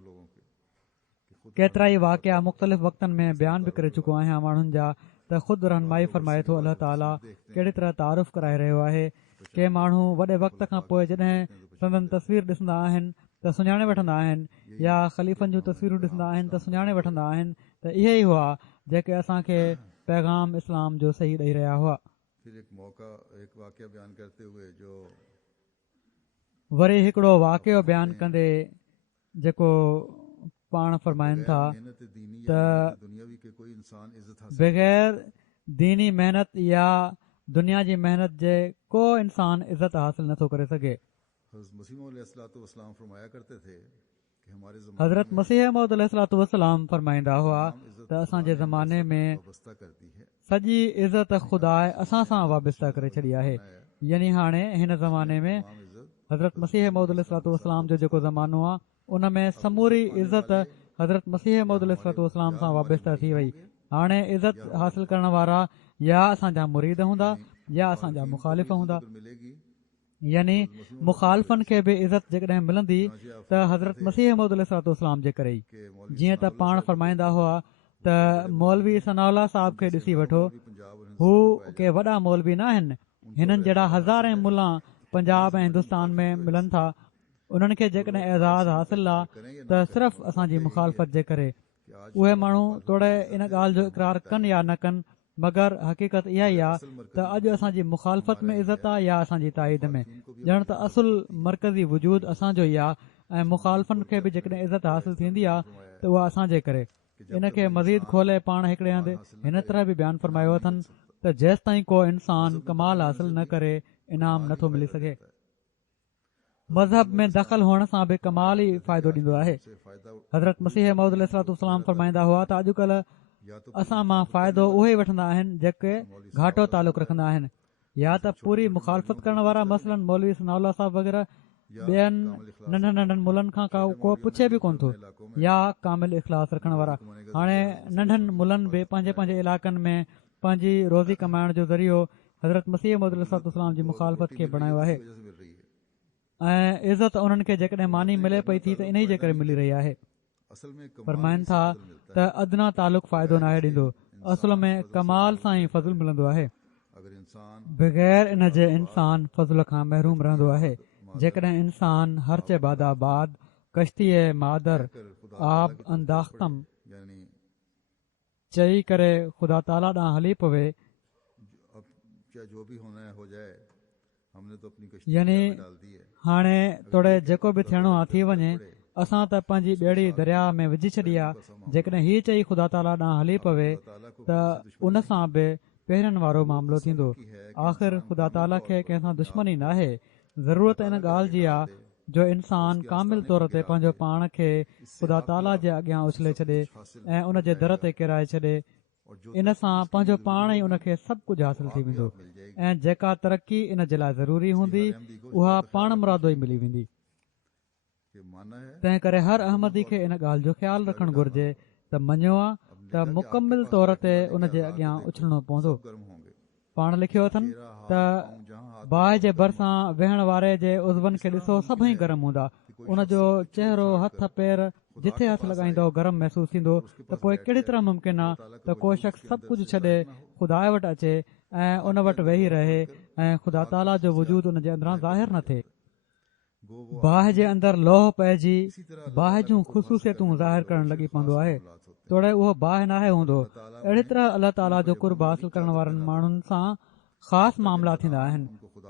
केतिरा ई वाक़िया मुख़्तलिफ़ वक़्तनि में बयानु बि करे चुको आहियां माण्हुनि जा त ख़ुदि रहनुमाई फरमाए थो अलाह ताला कहिड़ी तरह तारुफ़ कराए रहियो आहे। के माण्हू वॾे वक़्त खां पोइ जॾहिं संदन तस्वीर ॾिसंदा आहिनि त सुञाणे वठंदा आहिनि, या ख़लीफ़नि जूं तस्वीरूं ॾिसंदा आहिनि त सुञाणे वठंदा आहिनि त इहे ई हुआ जेके असांखे पैगाम इस्लाम जो सही ॾेई रहिया हुआ। वरी हिकिड़ो वाक़ियो बयानु कंदे जेको पाण फरमाइनि था त बग़ैर दीनी महिनत या दुनिया जी महिनत जे को इंसान इज़त हासिल नथो करे सघे। हज़रत मसीह मौद अलैहिस्सलाम फरमाईंदा हुआ त असांजे ज़माने में सॼी इज़त ख़ुदा असां सां वाबस्ता करे छॾी आहे। यानी हाणे हिन ज़माने में हज़रत मसीह मौद अलैहिस्सलाम जो जेको ज़मानो आहे उन में समूरी इज़त हज़रत मसीह मौद अलैहिस्सलाम सां वाबस्ता थी वई। हाणे इज़त हासिल करण वारा या असांजा मुरीद हूंदा या असांजा मुखालिफ़ हूंदा। यानी मुखालिफ़नि खे बि इज़त जेकॾहिं मिलंदी त हज़रत मसीह मौद अलैहिस्सलाम जे करे ई। जीअं त पाण फरमाईंदा हुआ त मौलवी सनाउल्लाह साहब खे ॾिसी वठो, हू के वॾा मौलवी न आहिनि। हिननि जहिड़ा हज़ारे मुल्ला पंजाब ऐं हिंदुस्तान में मिलनि था। उन्हनि खे जेकॾहिं एज़ाज़ हासिल आहे त सिर्फ़ु असांजी मुखालफ़त जे करे। उहे माण्हू तोड़े इन ॻाल्हि जो इक़रार कनि या न कनि, मगर हक़ीक़त इहा ई आहे त अॼु असांजी मुखालफ़त में इज़त आहे या असांजी ताईद में। ॼण त असुल मरकज़ी वजूद असांजो ई आहे ऐं मुखालफ़नि खे बि जेकॾहिं इज़त हासिल थींदी आहे त उहा असांजे करे। इन खे मज़ीद खोले पाण हिकिड़े हंधि हिन तरह बि बयानु फरमायो अथनि त जेसि ताईं को इंसान कमाल हासिल न करे इनाम नथो मिली सघे। मज़हब में दख़ल हुअण सां बि कमाल ई फ़ाइदो ॾींदो आहे। हज़रत मसीह मौद अलैहिस्सलाम फरमाईंदा हुआ त अॼुकल्ह असां मां फ़ाइदो उहे ई वठंदा आहिनि जेके घाटो तालुक़ रखंदा आहिनि, या त पूरी मुखालफ़त करण वारा, मसलन मौलवी सनाउल्लाह साहब वग़ैरह। ॿियनि नंढनि नंढनि मुलनि खां को पुछे बि कोन थो, या कामिल इख़लास रखण वारा। हाणे नंढनि मुलनि बि पंहिंजे पंहिंजे इलाइक़नि में पंहिंजी रोज़ी कमाइण जो ज़रियो हज़रत मसीह मौद अलैहिस्सलाम जी मुखालफ़त खे बणायो आहे। ऐं इज़त उन्हनि खे जेकॾहिं मानी मिले पई थी त इन ई जे करे मिली रही आहे। फरमाइनि था त अदना तालुक़ फ़ाइदो नाहे ॾींदो, असुल में कमाल सां ई फज़ुल मिलंदो आहे। बग़ैर इन जे इंसान फज़ुल खां महरूम रहंदो आहे। जेकॾहिं इंसान हर्चे बादाबाद कश्तीअ मादर आब अंदाख़्तम चई करे ख़ुदा ताला ॾांहुं हली पवे यानी हाणे तोड़े जेको बि थियणो आहे थी वञे, असां त पंहिंजी ॿेड़ी दरिया में विझी छॾी आहे। जेकॾहिं हीअ चई ख़ुदा ताला ॾांहुं हली पवे त उन सां बि पहिरियनि वारो मामिलो थींदो। आख़िर ख़ुदा ताला खे कंहिंसां दुश्मनी न आहे। ज़रूरत इन ॻाल्हि जी आहे जो इंसान कामिल तौर ते पंहिंजो पाण खे ख़ुदा ताला जे अॻियां उछले छॾे ऐं उन जे दर ते किराए छॾे। इन सां पंहिंजो पाण ई उनखे सभु कुझु हासिल थी वेंदो ऐं जेका तरक़ी इन जे लाइ ज़रूरी हूंदी उहा पाण मुरादो ई मिली वेंदी। तंहिं करे हर अहमदी खे इन ॻाल्हि जो ख़्यालु रखणु घुर्जे त मञियो आहे त मुकमिल तौर ते उन जे अॻियां उछलणो पवंदो। पाण लिखियो अथनि त बाहि जे भरिसां वेहण वारे जे उज़वनि खे ॾिसो सभई गरम हूंदा। उनजो चहिरो हथ पेर जिथे हथु लॻाईंदो गरम महसूसु थींदो त पोइ कहिड़ी तरह मुमकिन आहे त को शख़्स सभु कुझु छॾे ख़ुदा वटि अचे ऐं उन वटि वेही रहे ऐं ख़ुदा ताला जो वजूद उन जे अंदरां ज़ाहिर न थिए। बाहि जे अंदरि लोह पइजी बाहि जूं ख़ुशूसियतूं ज़ाहिर करणु लॻी पवंदो आहे। तोड़े उहो बाहि नाहे हूंदो। अहिड़ी तरह अलाह ताला जो कुर्ब हासिल करण वारनि माण्हुनि सां ख़ासि मामला थींदा आहिनि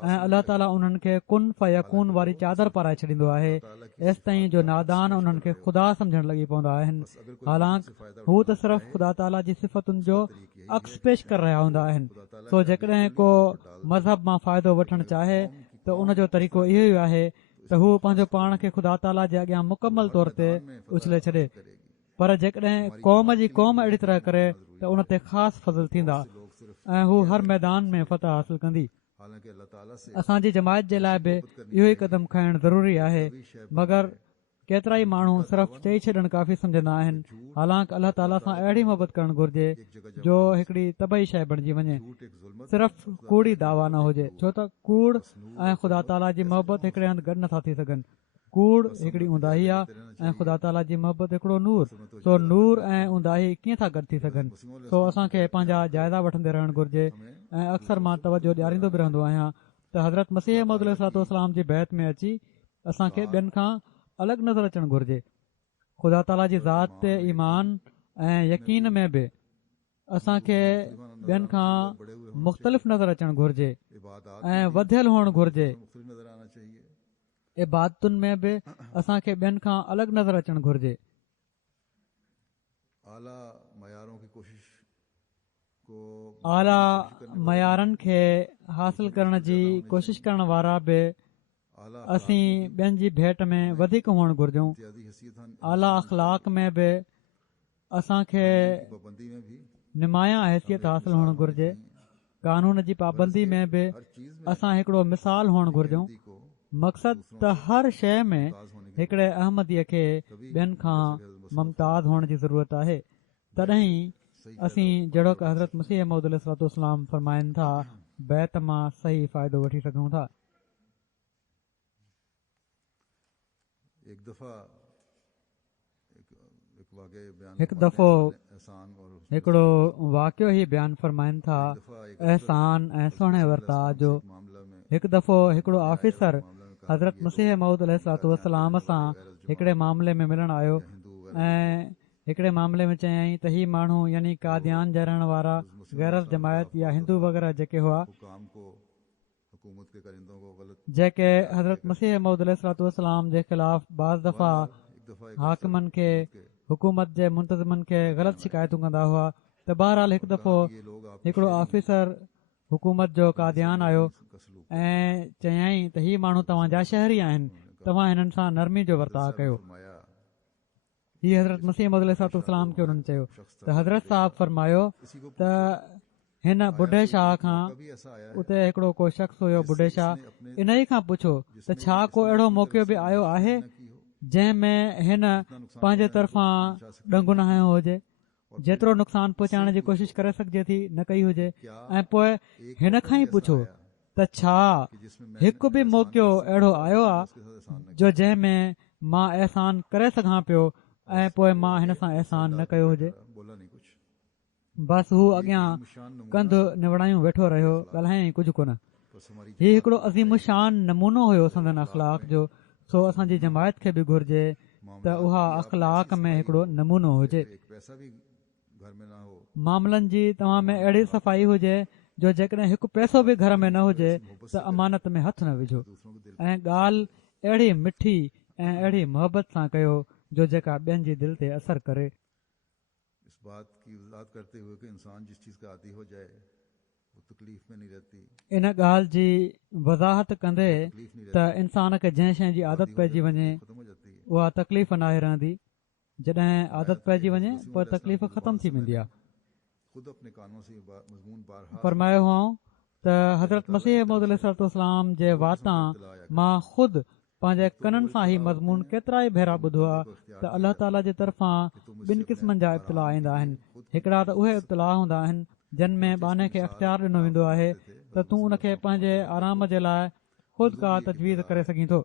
ऐं अलाह ताला उन्हनि खे कुन फयकून वारी चादर पाराए छॾींदो आहे एसि ताईं जो नादान उन्हनि खे ख़ुदा सम्झणु लॻी पवंदा आहिनि। हालांकि हू त सिर्फ़ ख़ुदा ताला जी सिफ़तुनि जो अक्स पेश करे रहिया हूंदा आहिनि। सो जेकॾहिं को मज़हब मां फ़ाइदो वठणु चाहे त उन जो तरीक़ो इहो ई आहे त हू पंहिंजो पाण खे ख़ुदा ताला जे अॻियां मुकमल तौर ते उछले छॾे। पर जेकॾहिं क़ौम जी क़ौम अहिड़ी तरह करे त उन ते ख़ासि फज़ल थींदा ऐं हू हर मैदान में फतह हासिल कंदी। असांजी जमायत जे लाइ बि इहो ई क़दम खणणु ज़रूरी आहे, मगर केतिरा ई माण्हू सिर्फ़ चई छॾणु काफ़ी सम्झंदा आहिनि। हालांकि अलाह ताला सां अहिड़ी मोहबत करणु घुर्जे जो हिकिड़ी तबई शइ बणिजी वञे, सिर्फ़ कूड़ी दावा न हुजे, छो त कूड़ ऐं ख़ुदा ताला जी मोहबत हिकिड़े हंधि गॾु नथा थी सघनि। कूड़ हिकिड़ी ऊंदाही आहे ऐं ख़ुदा ताला जी मोहबत हिकिड़ो नूर। सो नूर ऐं ऊंदाही कीअं था गॾु थी सघनि। सो असांखे पंहिंजा जाइज़ा वठंदे रहणु घुर्जे ऐं अक्सर मां तवजो ॾियारींदो बि रहंदो आहियां त हज़रत मसीह मौद अलैहिस्सलाम जी बैत में अची असांखे ॿियनि खां अलॻि नज़र अचणु घुर्जे। ख़ुदा ताला जी ज़ात ते ईमान ऐं यकीन में बि असांखे ॿियनि खां मुख़्तलिफ़ नज़र अचणु घुर्जे ऐं वधियल हुअणु घुर्जे। इबादतुनि में बि असांखे ॿियनि खां अलॻि नज़र अचणु घुर्जे। आला मयारनि खे हासिल करण जी कोशिश करण वारा बि असीं ॿियनि जी भेट में वधीक हुअणु घुर्जूं। आला अख़लाक में बि असांखे निमाया हैसियत हासिल हुअणु घुर्जे। कानून जी पाबंदी में बि असां हिकिड़ो मिसाल हुअणु घुर्जूं। मक़सदु त हर शइ में हिकिड़े अहमदीअ खे ॿियनि खां मुमताज़ हुअण जी ज़रूरत आहे। तॾहिं असीं जहिड़ो की हज़रत मसीह मौद अलैहिस्सलाम फरमाइनि था बैत मां सही फ़ाइदो वठी सघूं था। हिकु दफ़ो हिकिड़ो वाक़ियो ई बयानु फरमाइनि था एहसान ऐं सुहिणे वर्ताव जो। हिकु दफ़ो हिकिड़ो ऑफिसर हज़रत मसीह मौद अलैहिस्सलाम सां हिकिड़े मामले में मिलणु आयो ऐं हिकिड़े मामले में चयाईं त ही माण्हू यानी कादियान जा रहण वारा गैर जमायत या हिंदू वग़ैरह जेके हुआ, जेके हज़रत मसीह मौद अलैहिस्सलाम जे ख़िलाफ़ बाज़ दफ़ा हाकिमनि खे हुकूमत जे मुंतज़िमनि खे ग़लति शिकायतूं कंदा हुआ। त बहरहाल हिकु दफ़ो हिकिड़ो ऑफिसर हुकूमत जो कादियान आयो ऐं चयाईं त ही माण्हू तव्हांजा शहरी आहिनि, तव्हां हिननि सां नरमी जो वर्ताव कयो। हीअ हज़रत मसीह मौद अलैहिस्सलाम खे हुननि चयो त हज़रत साहब फरमायो त हिन बुढे शाह खां, उते हिकिड़ो को शख़्स हुयो बुढे शाह, इन ई खां पुछो त छा को अहिड़ो मौक़ो बि आयो आहे जंहिंमें हिन पंहिंजे तरफ़ां ॾंगु न हयो हुजे, जेतिरो नुक़सान पहुचाइण जी कोशिशि करे सघिजे थी न कई हुजे। ऐं पोइ हिन खां ई पुछो त छा हिकु बि मौक़ो अहिड़ो आयो आहे जो जंहिंमें मां अहसान करे सघां पियो ऐं पोइ मां हिन सां अहसान न कयो हुजे। बसि हू अॻियां कंधु निवड़ायूं वेठो रहियो, ॻाल्हायईं कुझु कोन। हीउ हिकिड़ो अज़ीम शान नमूनो हुयो संदन अख़लाक जो। सो असांजी जमायत खे बि घुर्जे त उहा अख़लाक में हिकिड़ो नमूनो हुजे। मामलनि जी तव्हां में अहिड़ी सफ़ाई हुजे जो जेकॾहिं हिकु पैसो बि घर में न हुजे त अमानत में हथु न विझो ऐं ॻाल्हि अहिड़ी मिठी ऐं अहिड़ी मोहबत सां कयो जो जेका ॿियनि जी दिलि ते असरु करे। इन ॻाल्हि जी वज़ाहत कंदे त इंसान खे जंहिं शइ जी आदत पइजी वञे उहा तकलीफ़ नाहे रहंदी। जॾहिं आदत पइजी वञे पोइ तकलीफ़ ख़तमु थी वेंदी आहे। फरमायो हुओ त हज़रत मसीह मौद अलैहिस्सलाम जे वातां मां ख़ुदि पंहिंजे कननि सां ई मज़मून केतिरा ई भेरा ॿुधो आहे त अलाह ताला जे तरफ़ां ॿिनि क़िस्मनि जा इब्तिला ईंदा आहिनि। हिकिड़ा त उहे इब्तिला हूंदा आहिनि जिन में बाने खे अख़्तियार ॾिनो वेंदो आहे त तूं उनखे पंहिंजे आराम जे लाइ ख़ुदि का तजवीज़ करे सघीं थो।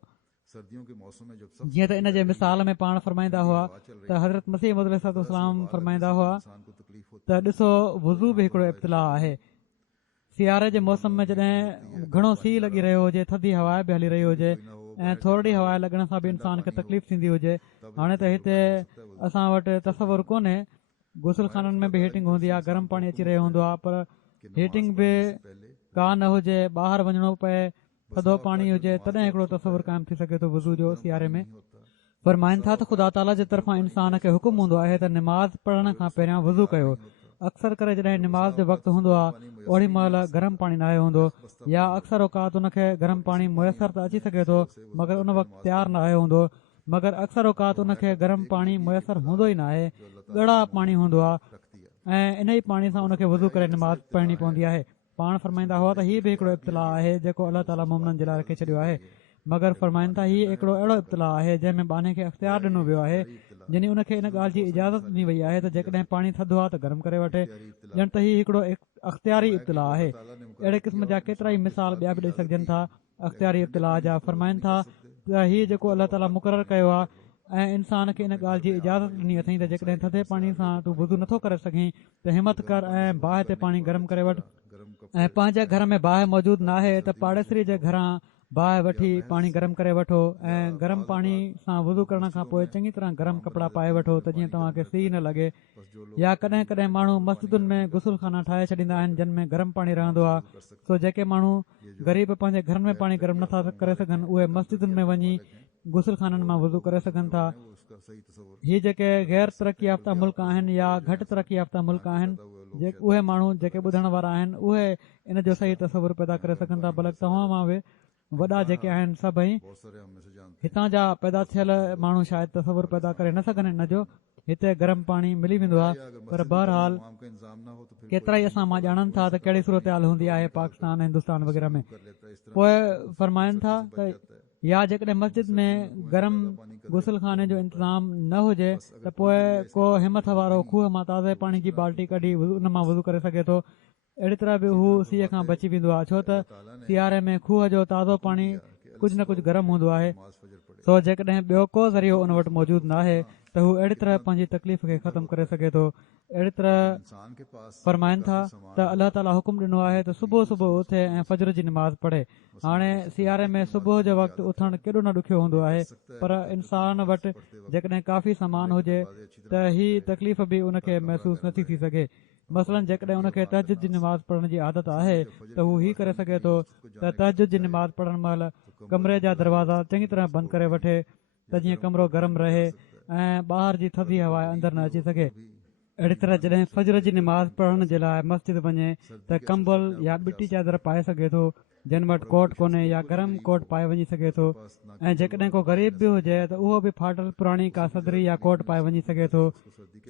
जीअं त इन जे मिसाल में पाण फरमाईंदा हुआ त हज़रत मसीह मौद अलैहिस्सलाम फरमाईंदा हुआ त ॾिसो वुज़ू बि हिकिड़ो इब्तिला आहे। सियारे जे मौसम में जॾहिं घणो सीउ लॻी रहियो हुजे, थधी हवा बि हली रही हुजे ऐं थोरी हवा लॻण सां बि इंसान खे तकलीफ़ थींदी हुजे। हाणे त हिते असां वटि तसवुर कोन्हे, गुसल खाननि में बि हीटिंग हूंदी आहे, गरम पाणी अची रहियो हूंदो आहे, पर हीटिंग बि का न हुजे, ॿाहिरि वञिणो पए, थधो पाणी हुजे, तॾहिं हिकिड़ो तसवुर क़ाइमु थी सघे थो वुज़ू जो सियारे में। फरमाइनि था त ख़ुदा ताला जे तरफ़ां इंसान खे हुकुम हूंदो आहे त निमाज़ पढ़ण खां पहिरियां वुज़ू कयो। अक्सर करे जॾहिं निमाज़ जो वक़्तु हूंदो आहे ओड़ी महिल गरम पाणी न आयो हूंदो, या अक्सर औकात उनखे गरम पाणी मुयसरु त अची सघे थो मगर उन वक़्तु तयारु न आयो हूंदो, मगर अक्सर औकात उनखे गरम पाणी मुयसरु हूंदो ई न आहे, ॻड़ा पाणी हूंदो आहे ऐं इन ई पाणी सां उनखे वुज़ू करे निमाज़ पढ़णी पवंदी आहे। पाण फरमाईंदा हुआ त हीअ बि हिकिड़ो इब्तिला आहे जेको अलाह ताला मोमिननि जे लाइ रखे छॾियो आहे। मगर फरमाइनि था हीअ हिकिड़ो अहिड़ो इब्तिला आहे जंहिंमें बाने खे अख़्तियार ॾिनो वियो आहे, जॾहिं उनखे इन ॻाल्हि जी इजाज़त ॾिनी वई आहे त जेकॾहिं पाणी थधो आहे त गरम करे वठे, ॼण त हीअ हिकिड़ो अख़्तियारी इब्तिला आहे। अहिड़े क़िस्म जा केतिरा ई मिसाल ॿिया बि ॾेई सघजनि था अख़्तियारी इब्तिला जा। फरमाइनि था त हीअ जेको अलाह ताला मुक़ररु कयो आहे ऐं इंसान खे इन ॻाल्हि जी इजाज़त ॾिनी अथई त जेकॾहिं थधे पाणी सां तूं वुज़ू नथो करे सघीं त हिमत कर ऐं बाहि ते पाणी गरम करे वठि, ऐं पंहिंजे घर में बाहि मौजूदु नाहे त पाड़ेसरी जे घरां बाहि वठी पाणी गरम करे वठो ऐं गरम पाणी सां वुज़ू करण खां पोइ चङी तरह गरम कपिड़ा पाए वठो त जीअं तव्हांखे सीउ न लॻे। या कॾहिं कॾहिं माण्हू मस्जिदुनि में गुसल खाना ठाहे छॾींदा आहिनि जिन में गरम पाणी रहंदो आहे, सो जेके माण्हू ग़रीब पंहिंजे घरनि में पाणी गरम नथा करे सघनि उहे मस्जिदुनि में वञी गुसल खाननि मां वुज़ू करे सघनि था। हीअ जेके गैर तरक़ी याफ़्ता मुल्क आहिनि या घटि तरक़ी याफ़्ता मुल्क आहिनि, उहे माण्हू जेके ॿुधण वारा आहिनि उहे इन जो सही तसवुर पैदा करे सघनि था। भले तव्हां मां बि वॾा जेके आहिनि सभई हितां जा पैदा थियल माण्हू शायदि तसवुर पैदा करे न सघनि इन जो। हिते गरम पाणी मिली वेंदो आहे, पर बहरहाल केतिरा ई असां मां ॼाणनि था त कहिड़ी सूरत हाल हूंदी आहे पाकिस्तान हिंदुस्तान वग़ैरह में। पोइ फरमाइनि था त या जेकॾहिं मस्जिद में गरम गुसल खाने जो इंतज़ाम न हुजे त पोइ को हिमत वारो खूह मां ताज़े पाणी जी बाल्टी कढी उन मां वुज़ू करे सघे थो। अहिड़ी तरह बि हू सीउ खां बची वेंदो आहे, छो त सियारे में खूह जो ताज़ो पाणी कुझु न कुझु गरम हूंदो आहे। सो जेकॾहिं ॿियो को ज़रियो उन वटि मौजूदु न आहे त हू अहिड़ी तरह पंहिंजी तकलीफ़ खे ख़तमु करे सघे थो। अहिड़ी तरह फरमाइनि था त अलाह ताला हुकुम ॾिनो आहे त सुबुह सुबुह उथे ऐं फजर जी निमाज़ पढ़े। हाणे सियारे में सुबुह जो वक़्तु उथणु केॾो न ॾुखियो हूंदो आहे, पर इंसान वटि जेकॾहिं काफ़ी सामान हुजे त हीअ तकलीफ़ बि उनखे महसूसु नथी थी सघे। मसलन जेकॾहिं उनखे तहजुद जी निमाज़ पढ़ण जी आदत आहे त हू हीअ करे सघे थो त तहजुद जी निमाज़ पढ़ण महिल कमरे जा दरवाज़ा चङी तरह बंदि करे वठे त जीअं कमरो गरम रहे ऐं ॿाहिरि जी थधी हवा अंदरि न अची सघे। अहिड़ी तरह जॾहिं फजर जी निमाज़ पढ़ण जे लाइ मस्जिद वञे त कंबल या ॿिटी चादर पाए सघे थो, जिन वटि कोट कोन्हे या गरम कोट पाए वञी सघे थो। ऐं जेकॾहिं को ग़रीब बि हुजे त उहो बि फाटल पुराणी का सदरी या कोट पाए वञी सघे थो,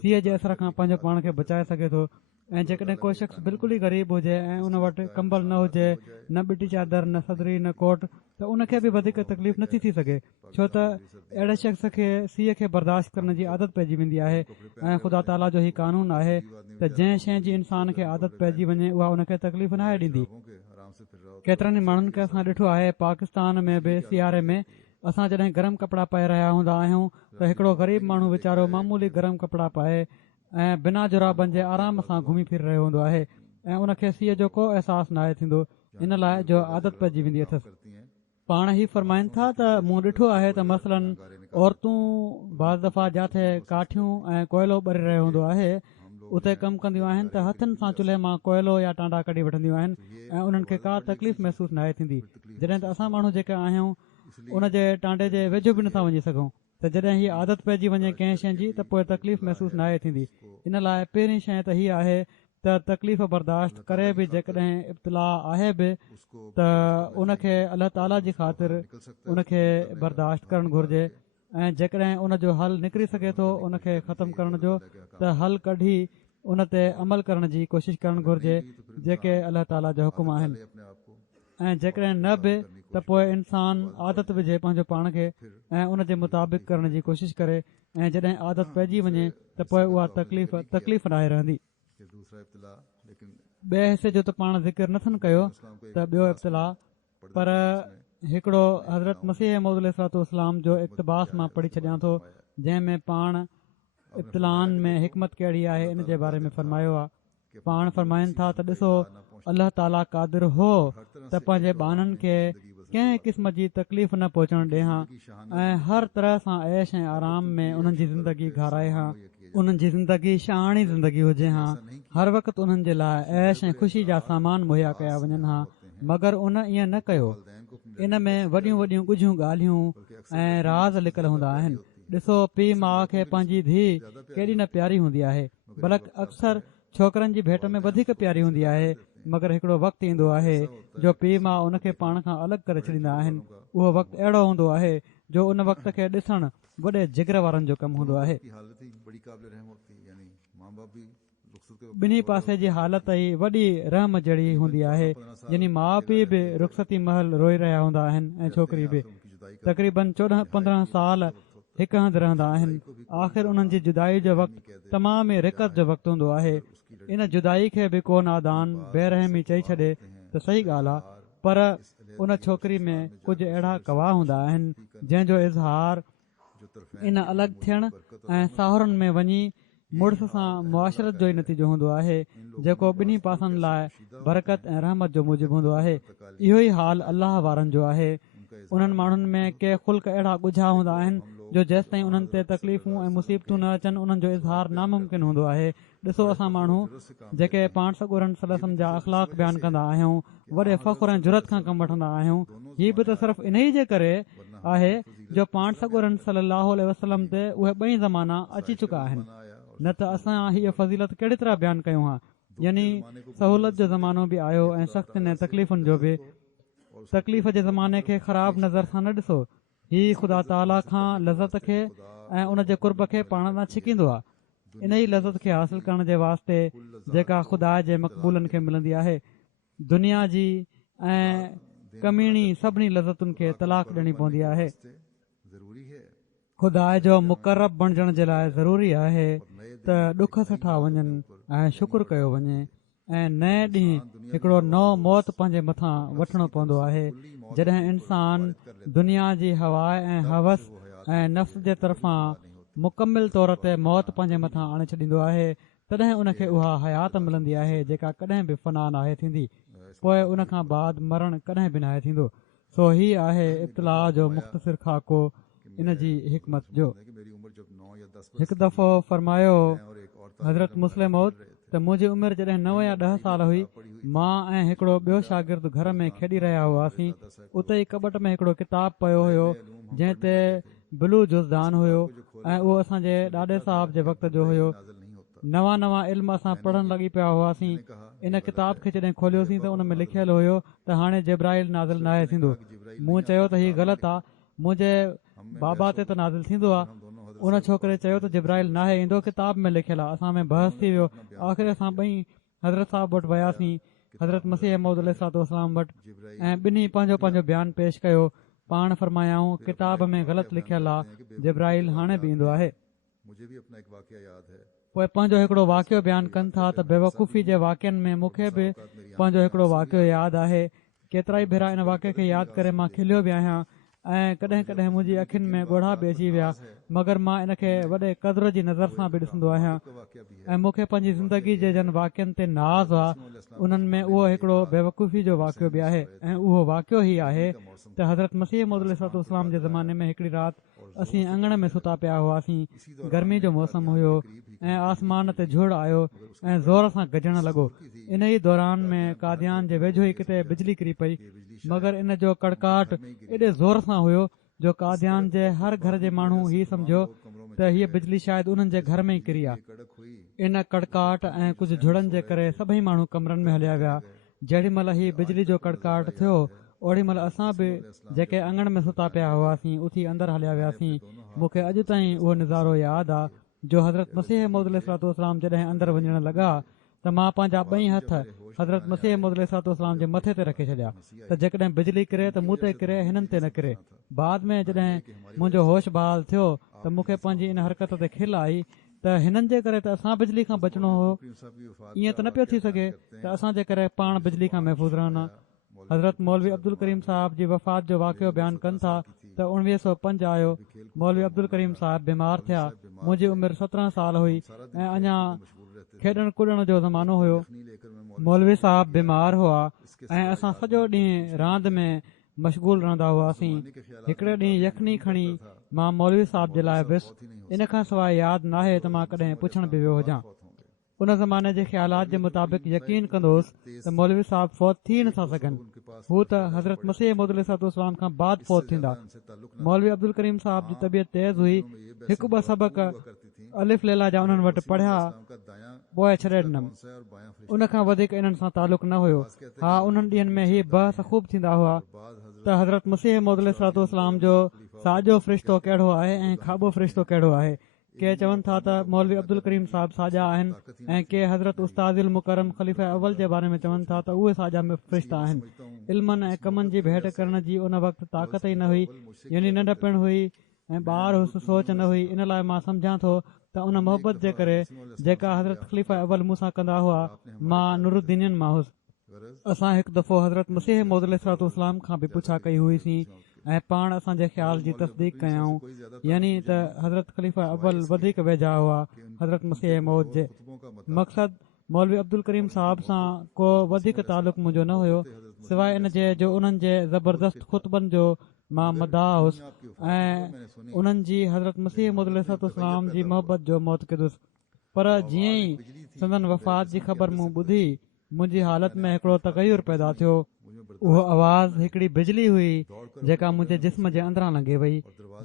सीअ जे असर खां पंहिंजो पाण खे बचाए सघे थो। ऐं जेकॾहिं को शख़्स बिल्कुलु ई ग़रीब हुजे ऐं उन वटि कंबल न हुजे, न ॿिटी चादर, न सदरी, न कोट, त उनखे बि वधीक तकलीफ़ नथी थी सघे, छो त अहिड़े शख़्स खे सीउ खे बर्दाश्त करण जी आदत पइजी वेंदी आहे। ऐं ख़ुदा ताला जो हीउ कानून आहे त जंहिं शइ जी इंसान खे आदत पइजी वञे उहा उनखे तकलीफ़ न आहे ॾींदी। केतिरनि ई माण्हुनि खे असां ॾिठो आहे पाकिस्तान में बि सियारे में असां जॾहिं गरम कपिड़ा पाए रहिया हूंदा आहियूं त हिकिड़ो ग़रीब माण्हू वीचारो मामूली गरम कपिड़ा पाए ऐं बिना जुराबनि जे आराम सां घुमी फिरी रहियो हूंदो आहे ऐं उनखे सीउ जो को अहसासु नाहे थींदो, इन लाइ जो आदत पइजी वेंदी अथसि। पाण ई फरमाइनि था त मूं ॾिठो आहे त मसलन औरतूं बाज़ दफ़ा जिथे काठियूं ऐं कोयलो ॿरे रहियो हूंदो आहे उते कमु कंदियूं आहिनि त हथनि सां चुल्हे मां कोयलो या टांडा कढी वठंदियूं आहिनि ऐं उन्हनि खे का तकलीफ़ महसूसु नाहे थींदी। जॾहिं त असां माण्हू जेके आहियूं उन जे टांडे जे वेझो बि नथा वञी सघूं, त जॾहिं हीअ आदत पइजी वञे कंहिं शइ जी त पोइ तकलीफ़ महसूसु नाहे थींदी। इन लाइ पहिरीं शइ त हीअ आहे त तकलीफ़ बर्दाश्त करे बि जेकॾहिं इब्तिला आहे बि त उनखे अलाह ताला जी ख़ातिर उनखे बर्दाश्त करणु घुरिजे ऐं जेकॾहिं उन जो हल निकिरी सघे थो उनखे ख़तमु करण जो त हल कढी उन ते अमल करण जी कोशिशि करणु घुरिजे जेके अलाह ताला जा हुकुम आहिनि। ऐं जेकॾहिं न बि त पोइ इंसान आदत विझे पंहिंजो पाण खे ऐं उन जे मुताबिक़ करण जी कोशिशि करे ऐं जॾहिं आदत पइजी वञे त पोइ उहा तकलीफ़ नाहे रहंदी। ॿिए हिसे जो त पाण ज़िक्र नथनि कयो त ॿियो इब्तिला, पर हिकिड़ो हज़रत मसीह मौद अलैहिस्सलाम जो इक़्तिबास मां पढ़ी छॾियां थो जंहिंमें पाण इब्तिलान में हिकमत कहिड़ी आहे इन जे बारे में फरमायो आहे। पाण फरमाइनि था त ॾिसो अलाह ताला क़ादिर हो त पंहिंजे ॿाननि खे कंहिं क़िस्म जी तकलीफ़ न पहुचणु ॾे हा ऐं हर तरह सां ऐश ऐं आराम में उन्हनि जी ज़िंदगी घाराए हा, उन्हनि जी ज़िंदगी शाहाणी ज़िंदगी हुजे हा, हर वक़्तु उन्हनि जे लाइ ऐश ऐं ख़ुशी जा सामान मुहैया कया वञनि हा। मगर उन ईअं न कयो। इन में वॾियूं वॾियूं ॻुझियूं ॻाल्हियूं ऐं राज़ लिकल हूंदा आहिनि। ॾिसो पीउ माउ खे पंहिंजी धीउ केॾी न प्यारी हूंदी आहे, बल्कि अक्सर छोकरनि जी भेट में वधीक प्यारी हूंदी आहे, मगर हिकिड़ो वक़्तु ईंदो आहे जो पीउ माउ उनखे पाण खां अलॻि करे छॾींदा आहिनि। उहो वक़्तु अहिड़ो हूंदो आहे जो उन वक़्त खे ॾिसणु वॾे जिगर वारनि जो कमु हूंदो आहे। ॿिन्ही पासे जी हालत ई वॾी रहम जहिड़ी हूंदी आहे, यानी माउ पीउ बि रुख़सती महल रोई रहिया हूंदा आहिनि ऐं छोकिरी बि तक़रीबन 14-15 साल हिकु हंधि रहंदा आहिनि। आख़िर उन्हनि जी जुदाई जो वक़्तु तमामु ई रिकत जो वक़्तु हूंदो आहे। इन जुदाई खे बि को नादान बेरहमी चई छॾे त सही ॻाल्हि आहे, पर उन छोकिरी में कुझु अहिड़ा गवाह हूंदा आहिनि जंहिंजो इज़हार इन अलॻि थियण ऐं साहुरनि में वञी मुड़ुस सां मुआशरत जो ई नतीजो हूंदो आहे जेको ॿिन्ही पासनि लाइ बरकत ऐं रहमत जो मूजिबु हूंदो आहे। इहो ई हाल अलाह वारनि जो आहे। उन्हनि माण्हुनि में के ख़ुल्क अहिड़ा ॻुझा हूंदा आहिनि जो जेसि ताईं उन्हनि ते तकलीफ़ूं ऐं मुसीबतूं न अचनि उन्हनि जो इज़हार नामुमकिन हूंदो आहे। ॾिसो असां माण्हू जेके पाण सॻोरनि सलम जा अख़लाक बयानु कंदा आहियूं, वॾे फ़ख़्र ऐं जुरत खां कमु वठंदा आहियूं, हीअ बि त सिर्फ़ु इन ई जे करे आहे जो पाण सॻोरनि सल्लल्लाहु अलैहि वसल्लम ते उहे ॿई ज़माना अची चुका आहिनि। न त असां हीअ फज़ीलत कहिड़ी तरह बयानु कयूं हा। यानी सहूलत जो ज़मानो बि आयो ऐं सख़्तनि ऐं तकलीफ़ुनि जो बि। तकलीफ़ जे ज़माने खे ख़राब नज़र सां न ॾिसो। हीउ ख़ुदा ताला खां लज़त खे ऐं उन जे कुर्ब खे पाण सां छिकींदो आहे। इन ई लज़त खे हासिल करण जे वास्ते जेका ख़ुदा जे मक़बूलनि खे मिलंदी आहे, दुनिया जी ऐं कमीणी सभिनी लज़तुनि खे तलाक ॾियणी पवंदी आहे। ख़ुदा जो मुक़रब बणजण जे लाइ ज़रूरी आहे त ॾुख सठा वञनि ऐं शुक्र कयो वञे ऐं नए ॾींहुं हिकिड़ो नओं मौत पंहिंजे मथां वठणो पवंदो आहे। जॾहिं इंसान दुनिया जी हवा ऐं हवस ऐं नफ़्स जे तरफ़ां मुकमिल तौर ते मौत पंहिंजे मथां आणे छॾींदो आहे, तॾहिं उनखे उहा हयात मिलंदी आहे जेका कॾहिं बि फ़ना नाहे थींदी। पोइ उन खां बाद मरण कॾहिं बि नाहे थींदो। सो हीउ आहे इब्तिला जो मुख़्तसिर ख़ाको इन जी हिकमत जो। हिकु दफ़ो फरमायो हज़रत मुस्लिम मौद त मुंहिंजी उमिरि जॾहिं 9 या 10 साल हुई, मां ऐं हिकिड़ो ॿियो शागिर्द घर में खेॾी रहिया हुआसीं। उते ई कबट में हिकिड़ो किताबु पियो हुयो जंहिं ते ब्लू जुज़दान हुयो ऐं उहो असांजे ॾाॾे साहब जे वक़्त जो हुयो। नवां इल्म असां पढ़ण लॻी पिया हुआसीं। इन किताब खे जॾहिं खोलियोसीं त उन में लिखियलु हुयो त हाणे जिब्राइल नाज़िल नाहे थींदो। मूं चयो त हीअ ग़लति आहे, मुंहिंजे बाबा ते त नाज़िल थींदो आहे। उन छोकिरे चयो त जिब्राइल नाहे ईंदो, किताब में लिखियलु आहे। असां में बहस थी वियो। आख़िर असां ॿई हज़रत साहब वटि वियासीं, हज़रत मसीह मौद अलैहिस्सलाम वटि, ऐं ॿिन्ही पंहिंजो पंहिंजो बयानु पेश कयो। पाण फरमायाऊं किताब में ग़लति लिखियलु आहे, जिब्राइल हाणे बि ईंदो आहे। पोइ पंहिंजो हिकिड़ो वाक़ियो बयानु कनि था त बेवकूफ़ी जे वाक़ियनि में मूंखे बि पंहिंजो हिकिड़ो वाक़ियो यादि आहे। केतिरा ई भेरा इन वाक़िए खे यादि करे मां खिलियो बि आहियां ऐं कॾहिं कॾहिं मुंहिंजी अखियुनि में ॻोढ़ा बि अची विया, मगर मां इन खे वॾे क़द्र जी नज़र सां बि ॾिसंदो आहियां ऐं मूंखे पंहिंजी ज़िंदगी जे जन वाक़ियनि ते नाज़ आहे। उन्हनि में उहो हिकिड़ो बेवकूफ़ी जो वाक़ियो बि आहे ऐं उहो वाक़ियो ई आहे त हज़रत मसीह मौद अलैहिस्सलाम जे ज़माने में हिकिड़ी राति असीं अङण में सुता पिया हुआसीं। गर्मी जो मौसम हुयो ऐं आसमान ते झुड़ आयो ऐं ज़ोर सां गजण लॻो। इन ई दौरान में कादियान जे वेझो ई किथे बिजली किरी पई, मगर इन जो कड़काट एॾे ज़ोर सां हुयो जो कादियान जे हर घर जे माण्हू हीउ सम्झो त हीअ बिजली शायदि उन्हनि जे घर में ई किरी आहे। इन कड़काट ऐं कुझु झुड़नि जे करे सभई माण्हू कमरनि में हलिया विया। जेॾी महिल हीउ बिजली जो कड़काट थियो ओॾी महिल असां बि जेके अङण में सुता पिया हुआसीं उथी अंदरि हलिया वियासीं। मूंखे अॼु ताईं उहो नज़ारो यादि आहे जो हज़रत मसीह मौद अलैहिस्सलाम जॾहिं अंदरि वञण लॻा त मां पंहिंजा ॿई हथ हज़रत मसीह मौद अलैहिस्सलाम जे मथे ते रखे छॾिया त जेकॾहिं बिजली किरे त मूं ते किरे, हिननि ते न किरे। बाद में जॾहिं मुंहिंजो होश बहाल थियो त मूंखे पंहिंजी इन हरकत ते खिल आई त हिननि जे करे त असां बिजली खां बचणो हो। ईअं त न पियो थी सघे त असांजे करे पाण बिजली खां महफ़ूज़ रहंदा। हज़रत मौलवी अब्दुल करीम साहिब जी वफ़ात जो वाक़ियो बयानु कनि था त 1905 आयो। मौलवी अब्दुल करीम साहिब बीमार थिया। मुंहिंजी उमिरि 17 साल हुई ऐं अञा खेॾण कुॾण जो ज़मानो हुयो। मौलवी साहिब बीमार हुआ ऐं असां सॼो ॾींहुं रांदि में मशगूल रहंदा हुआसीं। हिकिड़े ॾींहुं यखनी खणी मां मौलवी साहिब जे लाइ वियुसि। इन खां सवाइ यादि नाहे त मां कॾहिं पुछण बि वियो हुजां। उन ज़माने जे ख़्यालात जे मुताबिक़ यकीन कंदोसि त मौलवी साहिब फ़ौत थी नथा सघनि। हू त हज़रत मसीह मौद अलैहिस्सलाम खां बाद फ़ौत थींदा। मौलवी अब्दुल करीम साहिब जी तबियत तेज़ हुई। हिकु ॿ सबक अलिफ लैला जा उन्हनि वटि पढ़िया, पोइ छॾे ॾिनमि। उन खां वधीक इन्हनि सां तालुक़ु न हुयो। हा, उन्हनि ॾींहंनि में हीअ बहस ख़ूब थींदा हुआ त हज़रत मसीह मौद अलैहिस्सलाम जो साॼो फ़रिश्तो कहिड़ो आहे ऐं खाॿो फ़रिश्तो कहिड़ो आहे। के चवनि था त मौलवी अब्दुल करीम साहिब साॼा आहिनि ऐं के हज़रत उस्तादुल मुकरम ख़लीफ़ा अव्वल जे बारे में चवनि था त उहे साॼा फ़रिश्ता आहिनि। इल्मनि ऐं कमनि जी भेट करण जी उन वक़्तु ताक़त ई न हुई, यानी नंढपिण हुई ऐं ॿार हुअसि, सोच न हुई। इन लाइ मां सम्झां थो त उन मोहबत जे करे जेका हज़रत ख़लीफ़ा अव्वल मूंसां कंदा हुआ, मां नुरुद्दीननि मां हुउसि। असां हिकु दफ़ो हज़रत मसीह मौद अलैहिस्सलाम खां बि पुछा कई हुईसीं ऐं पाण असांजे ख़्याल जी तस्दीक कयऊं, यानी त हज़रत ख़लीफ़ा अव्वल वधीक वेझा हुआ हज़रत मसीह मौद जे। मक़सदु मौलवी अब्दुल करीम साहिब सां को वधीक तालुक़ु मुंहिंजो न हुयो, सवाइ इन जे जो उन्हनि जे ज़बरदस्त ख़ुतबनि जो मां मदाह हुउसि ऐं उन्हनि जी हज़रत मसीह मौद अलैहिस्सलाम जी मोहबत जो मोतक़िदुसि। पर जीअं ई संदन वफ़ात जी ख़बर मूं ॿुधी, मुंहिंजी हालत में हिकिड़ो तग़युर पैदा थियो। उहो आवाज़ हिकिड़ी बिजली हुई जेका मुंहिंजे जिस्म जे अंदरां लंघे वई।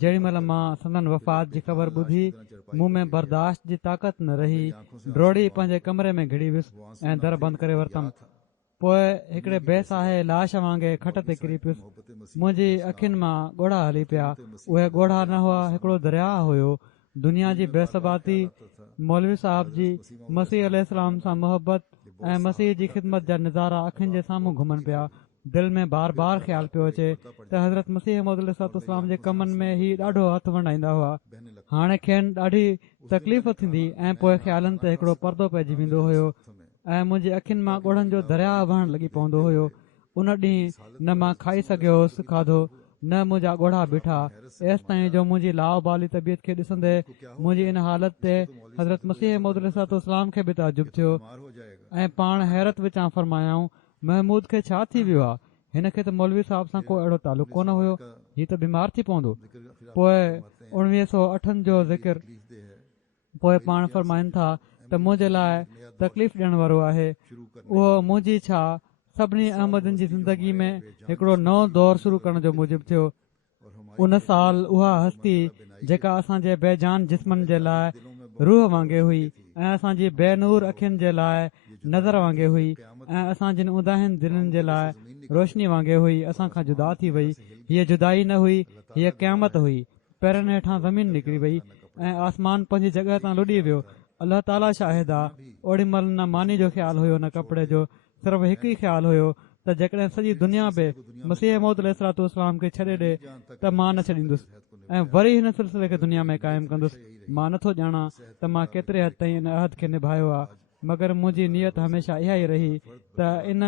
जेॾी महिल मां संदन वफ़ात जी ख़बर ॿुधी, मूं में बर्दाश्त जी ताक़त न रही। ड्रोड़ी पंहिंजे कमरे में घिड़ी वियुसि ऐं दर बंदि करे वरितमि। पोइ हिकिड़े बेसाहे लाश वांगुरु खट ते किरी पियुसि। मुंहिंजी अखियुनि मां ॻोढ़ा हली पिया। उहे ॻोढ़ा न हुआ, हिकिड़ो दरिया हुयो। दुनिया जी बेसबाती, मौलवी साहिब जी मसीह अलैहिस्सलाम सां मोहबत ऐं मसीह जी ख़िदमत जा नज़ारा अखियुनि जे साम्हूं घुमनि पिया। दिलि में बार बार ख़्यालु पियो अचे त हज़रत मसीह मौद अलैहिस्सलाम जे कमनि में ही ॾाढो हथु वंडाईंदा हुआ। हाणे खेनि ॾाढी तकलीफ़ थींदी ऐं पोइ ख़्यालनि ते हिकिड़ो परदो पइजी वेंदो हुयो ऐं मुंहिंजी अखियुनि मां ॻोढ़नि जो दरिया वहणु लॻी पवंदो हुयो। उन ॾींहुं न मां खाई सघियो हुउसि खाधो, न मुंहिंजा ॻोढ़ा बीठा। एसि ताईं जो मुंहिंजी लाओ बाली तबियत खे ॾिसंदे मुंहिंजी इन हालत ते हज़रत मसीह मौद अलैहिस्सलाम खे बि ताजुब थियो ऐं पाण हैरत विचां फरमायाऊं, महमूद खे छा थी वियो आहे? हिन खे त मौलवी साहिब सां को अहिड़ो तालुक़ु कोन हुयो, हीउ त बीमार थी पवंदो। पोइ 1908 जो ज़िक्र पोइ पाण फरमाइनि था त मुंहिंजे लाइ तकलीफ़ ॾियण वारो आहे। उहो मुंहिंजी छा सभिनी अहमदनि जी ज़िंदगी में हिकिड़ो नओं दौरु शुरू करण जो मूजिबि थियो। उन साल उहा हस्ती जेका असांजे बेजान जिस्मनि जे लाइ रूह वांगुरु हुई ऐं असांजी बेनूर अखियुनि जे लाइ नज़र वांगुरु हुई ऐं असां जिन उदाहिन दिलनि जे लाइ रोशनी वांगुरु हुई, असां खां जुदा थी वई। हीअ जुदाई न हुई, हीअ क़यामत हुई। पेरनि हेठां ज़मीन निकिरी वई ऐं आसमान पंहिंजी जॻह तां लुॾी वियो। अलाह ताला शाहिद आहे, ओॾी महिल न मानी जो ख़्यालु हुयो न कपिड़े जो, सिर्फ़ु हिकु ई ख़्यालु हुयो त जेकॾहिं सॼी दुनिया बि मसीह मौद अलैहिस्सलाम खे छॾे ॾे त मां न छॾींदुसि ऐं वरी हिन सिलसिले खे दुनिया में क़ाइमु कंदुसि। मां नथो ॼाणा त मां केतिरे हद ताईं इन अहद खे निभायो आहे, मगर मुंहिंजी नियत हमेशह इहा ई रही त इन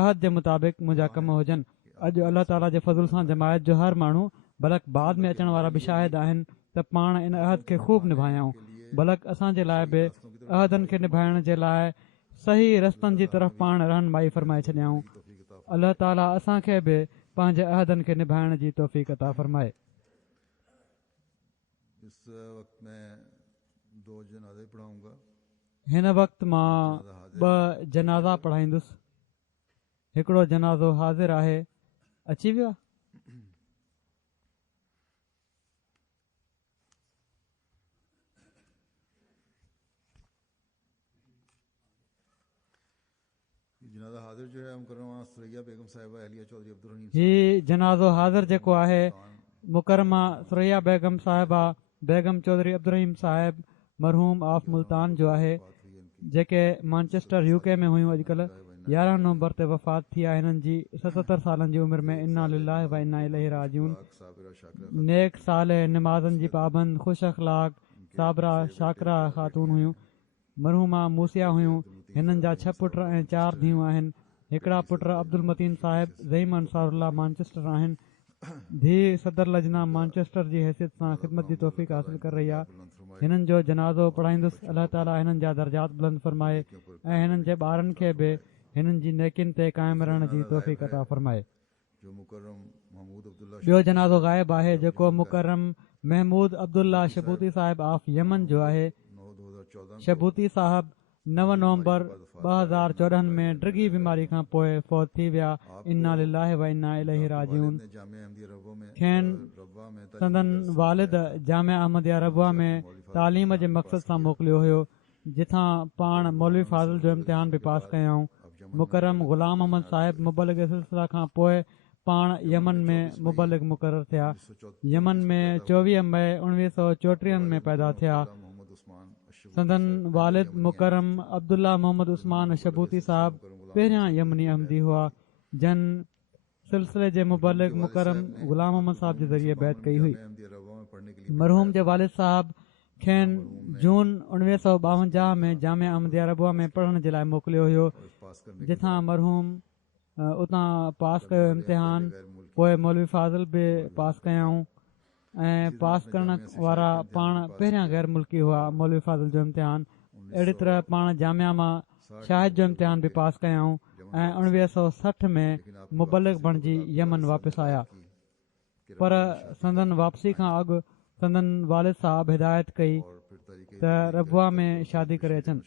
अहद जे मुताबिक़ मुंहिंजा कम हुजनि। अॼु अलाह ताला जे फज़ल सां जमायत जो हर माण्हू बलक बाद में अचण वारा बि शाहिद आहिनि त पाण इन अहद खे ख़ूब निभायाऊं। बलक असांजे लाइ बि अहदनि खे निभाइण जे लाइ सही रस्तनि जी तरफ़ पाण रहनुमाई फरमाए छॾियाऊं। अलाह ताला असांखे बि पंहिंजे अहदनि खे निभाइण जी तौफ़ीक़ अता फरमाए। हिन वक़्तु मां 2 जनाज़ा पढ़ाईंदुसि। हिकिड़ो जनाज़ो हाज़िर आहे, अची वियो। ही जनाज़ो हाज़िर जेको आहे मुकरमा सुरैया बेगम साहिबा बेगम चौधरी अब्दुल रहीम साहिब मरहूम ऑफ मुल्तान जो आहे, जेके मैनचेस्टर यूके में हुयूं। अॼुकल्ह 11 नवंबर ते वफ़ात थी आहे हिननि जी 77 सालनि जी उमिरि में। इन्ना लिल्लाहि व इन्ना इलैहि राजिऊन। नेक साले नमाज़नि जी पाबंद, ख़ुश अख़लाक, साबरा शाकरा ख़ातून हुयूं। मरहूमा मूसिया हुयूं। हिननि जा 6 पुट ऐं 4 धीअरूं आहिनि। हिकिड़ा पुट अब्दुल मतीन साहिब ज़ईम अंसारुल्लाह मैनचेस्टर आहिनि। धीउ सदर लजना मैनचेस्टर जी हैसियत सां ख़िदमत जी तौफ़ीक़ हासिल करे रही आहे। हिननि जो जनाज़ो पढ़ाईंदुसि। अलाह ताला हिननि जा दर्जात बुलंद फरमाए ऐं हिननि जे ॿारनि खे बि हिननि जी नेकिन ते क़ाइमु रहण जी तौफ़ीक़ अता फरमाए। ॿियो जनाज़ो ग़ाइब आहे जेको मुकरम महमूद अब्दुल्ला शबूती साहिब ऑफ यमन जो आहे। शबूती साहिब 9 नवंबर 2014 में ड्रगी बीमारी खां पोइ फ़ौत थी विया। इन्ना लिल्लाहि व इन्ना इलैहि राजिऊन। खेनि संदन वालिद जामिया अहमदिया रबुआ में तालीम जे मक़सद सां मोकिलियो हुयो, जिथां पाण मौलवी फाज़िल जो इम्तिहान बि पास कयाऊं। मुकरम ग़ुलाम अहमद साहिब मुबलिग सिलसिला खां पोइ पाण यमन में मुबलिग मुक़ररु थिया। यमन में 24 मई 1934 में पैदा थिया। संदन वालिद मुकरम अब्दुल्ला मोहम्मद उस्मान शबूती साहिब पहिरियां यमनी अहमदी हुआ, जन सिलसिले जे मुबलिग मुकरम ग़ुलाम अहमद साहिब जे ज़रिए बैत कई हुई। मरहूम जे वालिद साहिब खेनि जून 1952 में जामिया अहमदिया रबुआ में पढ़ण जे लाइ मोकिलियो हुयो, जिथां मरहूम उतां पास कयो इम्तिहान। पोइ मौलवी फाज़िल बि पास कयाऊं ऐं पास करण वारा पाण पहिरियां गैर मुल्की हुआ मौलवी फाज़िल जो इम्तिहान। अहिड़ी तरह पाण जामिया मां शाहिद जो इम्तिहान बि पास कयाऊं ऐं 1960 में मुबलिग बणिजी यमन वापसि आया। पर संदन वापसी खां अॻु संदन वालिद साहिब हिदायत कई त रबुआ में शादी करे अचनि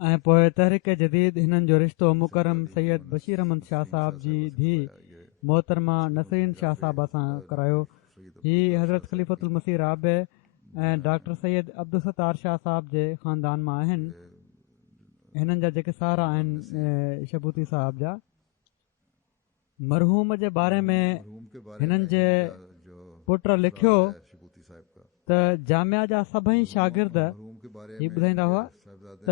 ऐं पोइ तहरीक जदीद हिननि जो रिश्तो मुकरम सैयद बशीर अहमद शाह साहिब जी धीउ मोहतरमा नसरीन शाह साहिबा सां करायो। हीअ हज़रत ख़लीफ़तुल मसीह राबे ऐं डॉक्टर सैयद अब्दुल सत्तार शाह साहिब जे ख़ानदान मां आहिनि। हिननि जा जेके सारा आहिनि शबूती साहिब जा। मरहूम जे बारे में हिननि जे पुट लिखियो त जामिया जा सभई शागिर्द ही ॿुधाईंदा हुआ त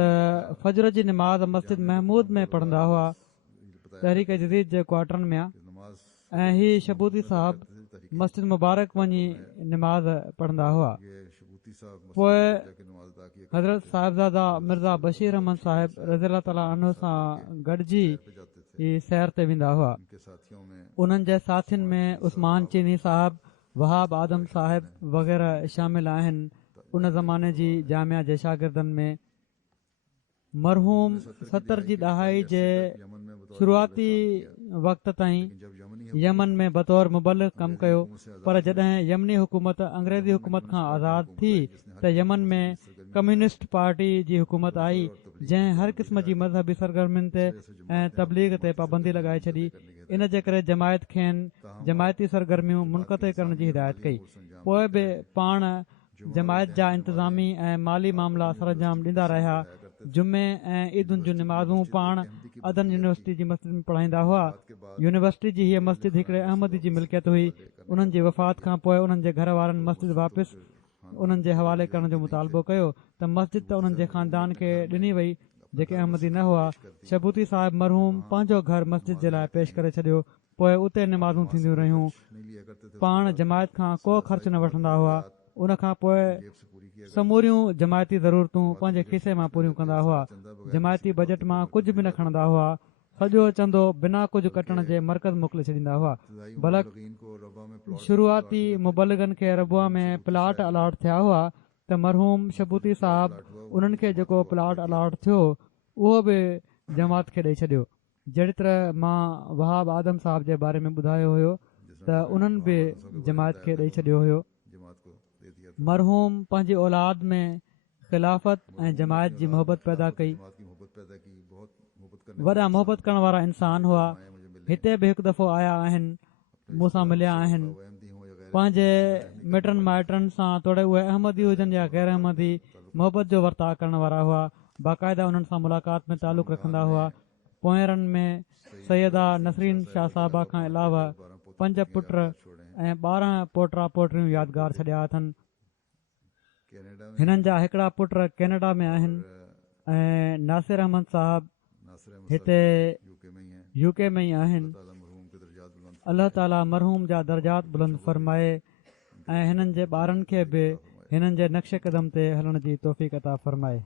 फजर जी निमाज़ मस्जिद महमूद में पढ़ंदा हुआ, तहरीक जदीद जे क्वार्टरनि में आहे। ऐं हीअ शबूती साहिब मस्जिद मुबारक वञी निमाज़ पढ़ंदा हुआ। पोइ हज़रत साहिबज़ादा मिर्ज़ा बशीर अहमद साहिब रज़ी अल्लाह ताला अन्हु सां गॾिजी ही सैर ते वेंदा हुआ। उन्हनि जे साथियुनि में उस्मान चीनी साहिब, वहाब आदम साहिब वग़ैरह शामिल आहिनि। उन ज़माने जी जामिया जे शागिर्दनि में मरहूम 70 जी ॾहाई जे शुरूआती वक़्त ताईं यमन में बतौर मुबलिग कमु कयो, पर जॾहिं यमनी हुकूमत अंग्रेज़ी हुकूमत खां आज़ादु थी त यमन में कम्यूनिस्ट पार्टी जी हुकूमत आई, जंहिं हर क़िस्म जी मज़हबी सरगर्मियुनि ते ऐं तबलीग ते पाबंदी लॻाए छॾी। इन जे करे जमायत खेनि जमायती सरगर्मियूं मुनक़ते करण जी हिदायत कई। पोइ बि पाण जमायत जा इंतिज़ामी ऐं माली मामला सरंजाम ॾींदा रहिया। जुमे ऐं ईदुनि जूं निमाज़ूं पाण अदन यूनिवर्सिटी जी मस्जिद में पढ़ाईंदा हुआ। यूनिवर्सिटी जी हीअ मस्जिद हिकिड़े अहमदी जी मिल्कियत हुई। उन्हनि जी वफ़ात खां पोइ उन्हनि जे घर वारनि मस्जिद वापसि उन्हनि जे हवाले करण जो मुतालबो कयो त मस्जिद त उन्हनि जे ख़ानदान खे ॾिनी वई जेके अहमदी न हुआ। शबूती साहिब मरहूम पंहिंजो घर मस्जिद जे लाइ पेश करे छॾियो। पोइ उते निमाज़ूं थींदियूं रहियूं। पाण जमायत खां को ख़र्च न वठंदा हुआ। उन खां पोइ समूरियूं जमायती ज़रूरतूं पंहिंजे खीसे मां पूरियूं कंदा हुआ। जमायती बजट मां कुझु बि न खणंदा हुआ। सॼो चंदो बिना कुझु कटण जे मर्कज़ मोकिले छॾींदा हुआ। बल्कि शुरूआती मुबलिगनि खे रबुआ में प्लाट अलाट थिया हुआ त मरहूम शबूती साहिब उन्हनि खे जेको प्लाट अलाट थियो उहो बि जमात खे ॾेई छॾियो। जहिड़ी तरह मां वहाब आदम साहिब जे बारे में ॿुधायो हुयो त उन्हनि बि जमात खे ॾेई छॾियो हुयो। मरहूम पंहिंजी औलाद में ख़िलाफ़त ऐं जमायत जी मोहबत पैदा कई। वॾा मोहबत करण वारा इंसान हुआ। हिते बि हिकु दफ़ो आया आहिनि, मूंसां मिलिया आहिनि। पंहिंजे मिटनि माइटनि सां तोड़े उहे अहमदी हुजनि या गैर अहमदी, मोहबत जो वर्ताव करण वारा हुआ। बाक़ाइदा उन्हनि सां मुलाक़ात में तालुक़ रखंदा हुआ। पोयरनि में सैयदा नसरीन शाह साहिबा खां अलावा 5 पुट ऐं 12 पोटा पोटियूं यादगार छॾिया अथनि। हिननि जा हिकिड़ा पुट कैनेडा में आहिनि ऐं नासिर अहमद साहब हिते यूके में ई आहिनि। अल्लाह ताला मरहूम जा दर्जात बुलंद फरमाए ऐं हिननि जे ॿारनि खे बि हिननि जे नक्श कदम ते हलण जी तौफ़ीक़ अता फरमाए।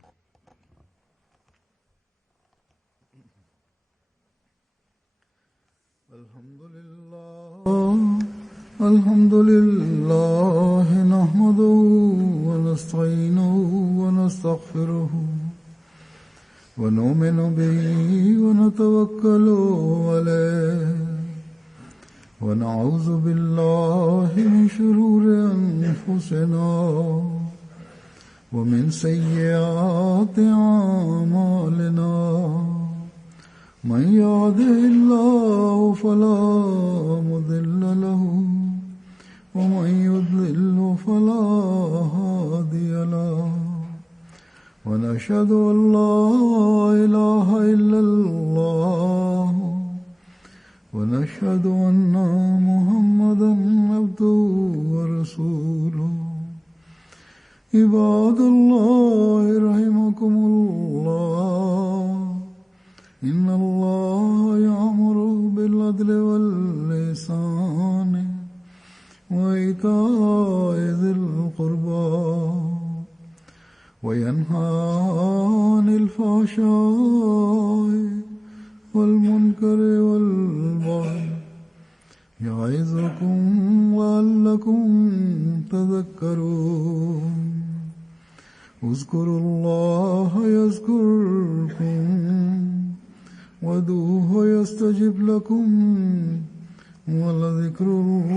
अल्हम्दुलिल्लाह नहमदुहु व नस्तईनुहु व नस्तगफिरुहु व नुमिनु बिही व नतवक्कलु अलैहि व नऊज़ु बिल्लाहि मिन शुरूरि अनफुसिना व मिन सय्यिआति अअमालिना मन यहदिहिल्लाहु फला मुदिल्ल लहु व मन युद्लिल्हु फला हादिय लहु व नशहदु अन ला इलाहा इल्लल्लाह व नशहदु अन्ना मुहम्मदन अब्दुहु व रसूलुहु। इबादल्लाहि रहिमकुमुल्लाह इन्नल्लाह यअमुरु बिल अदलि वल इहसानि व इताइ ज़िल क़ुर्बा व यन्हा अनिल फ़हशाइ वल मुनकरि वल बग़ि यइज़ुकुम लअल्लकुम तज़क्करून। उज़्कुरुल्लाह यज़्कुरुकुम वदूहु यस्तजिब लकुम वलज़िक्रुल्लाहि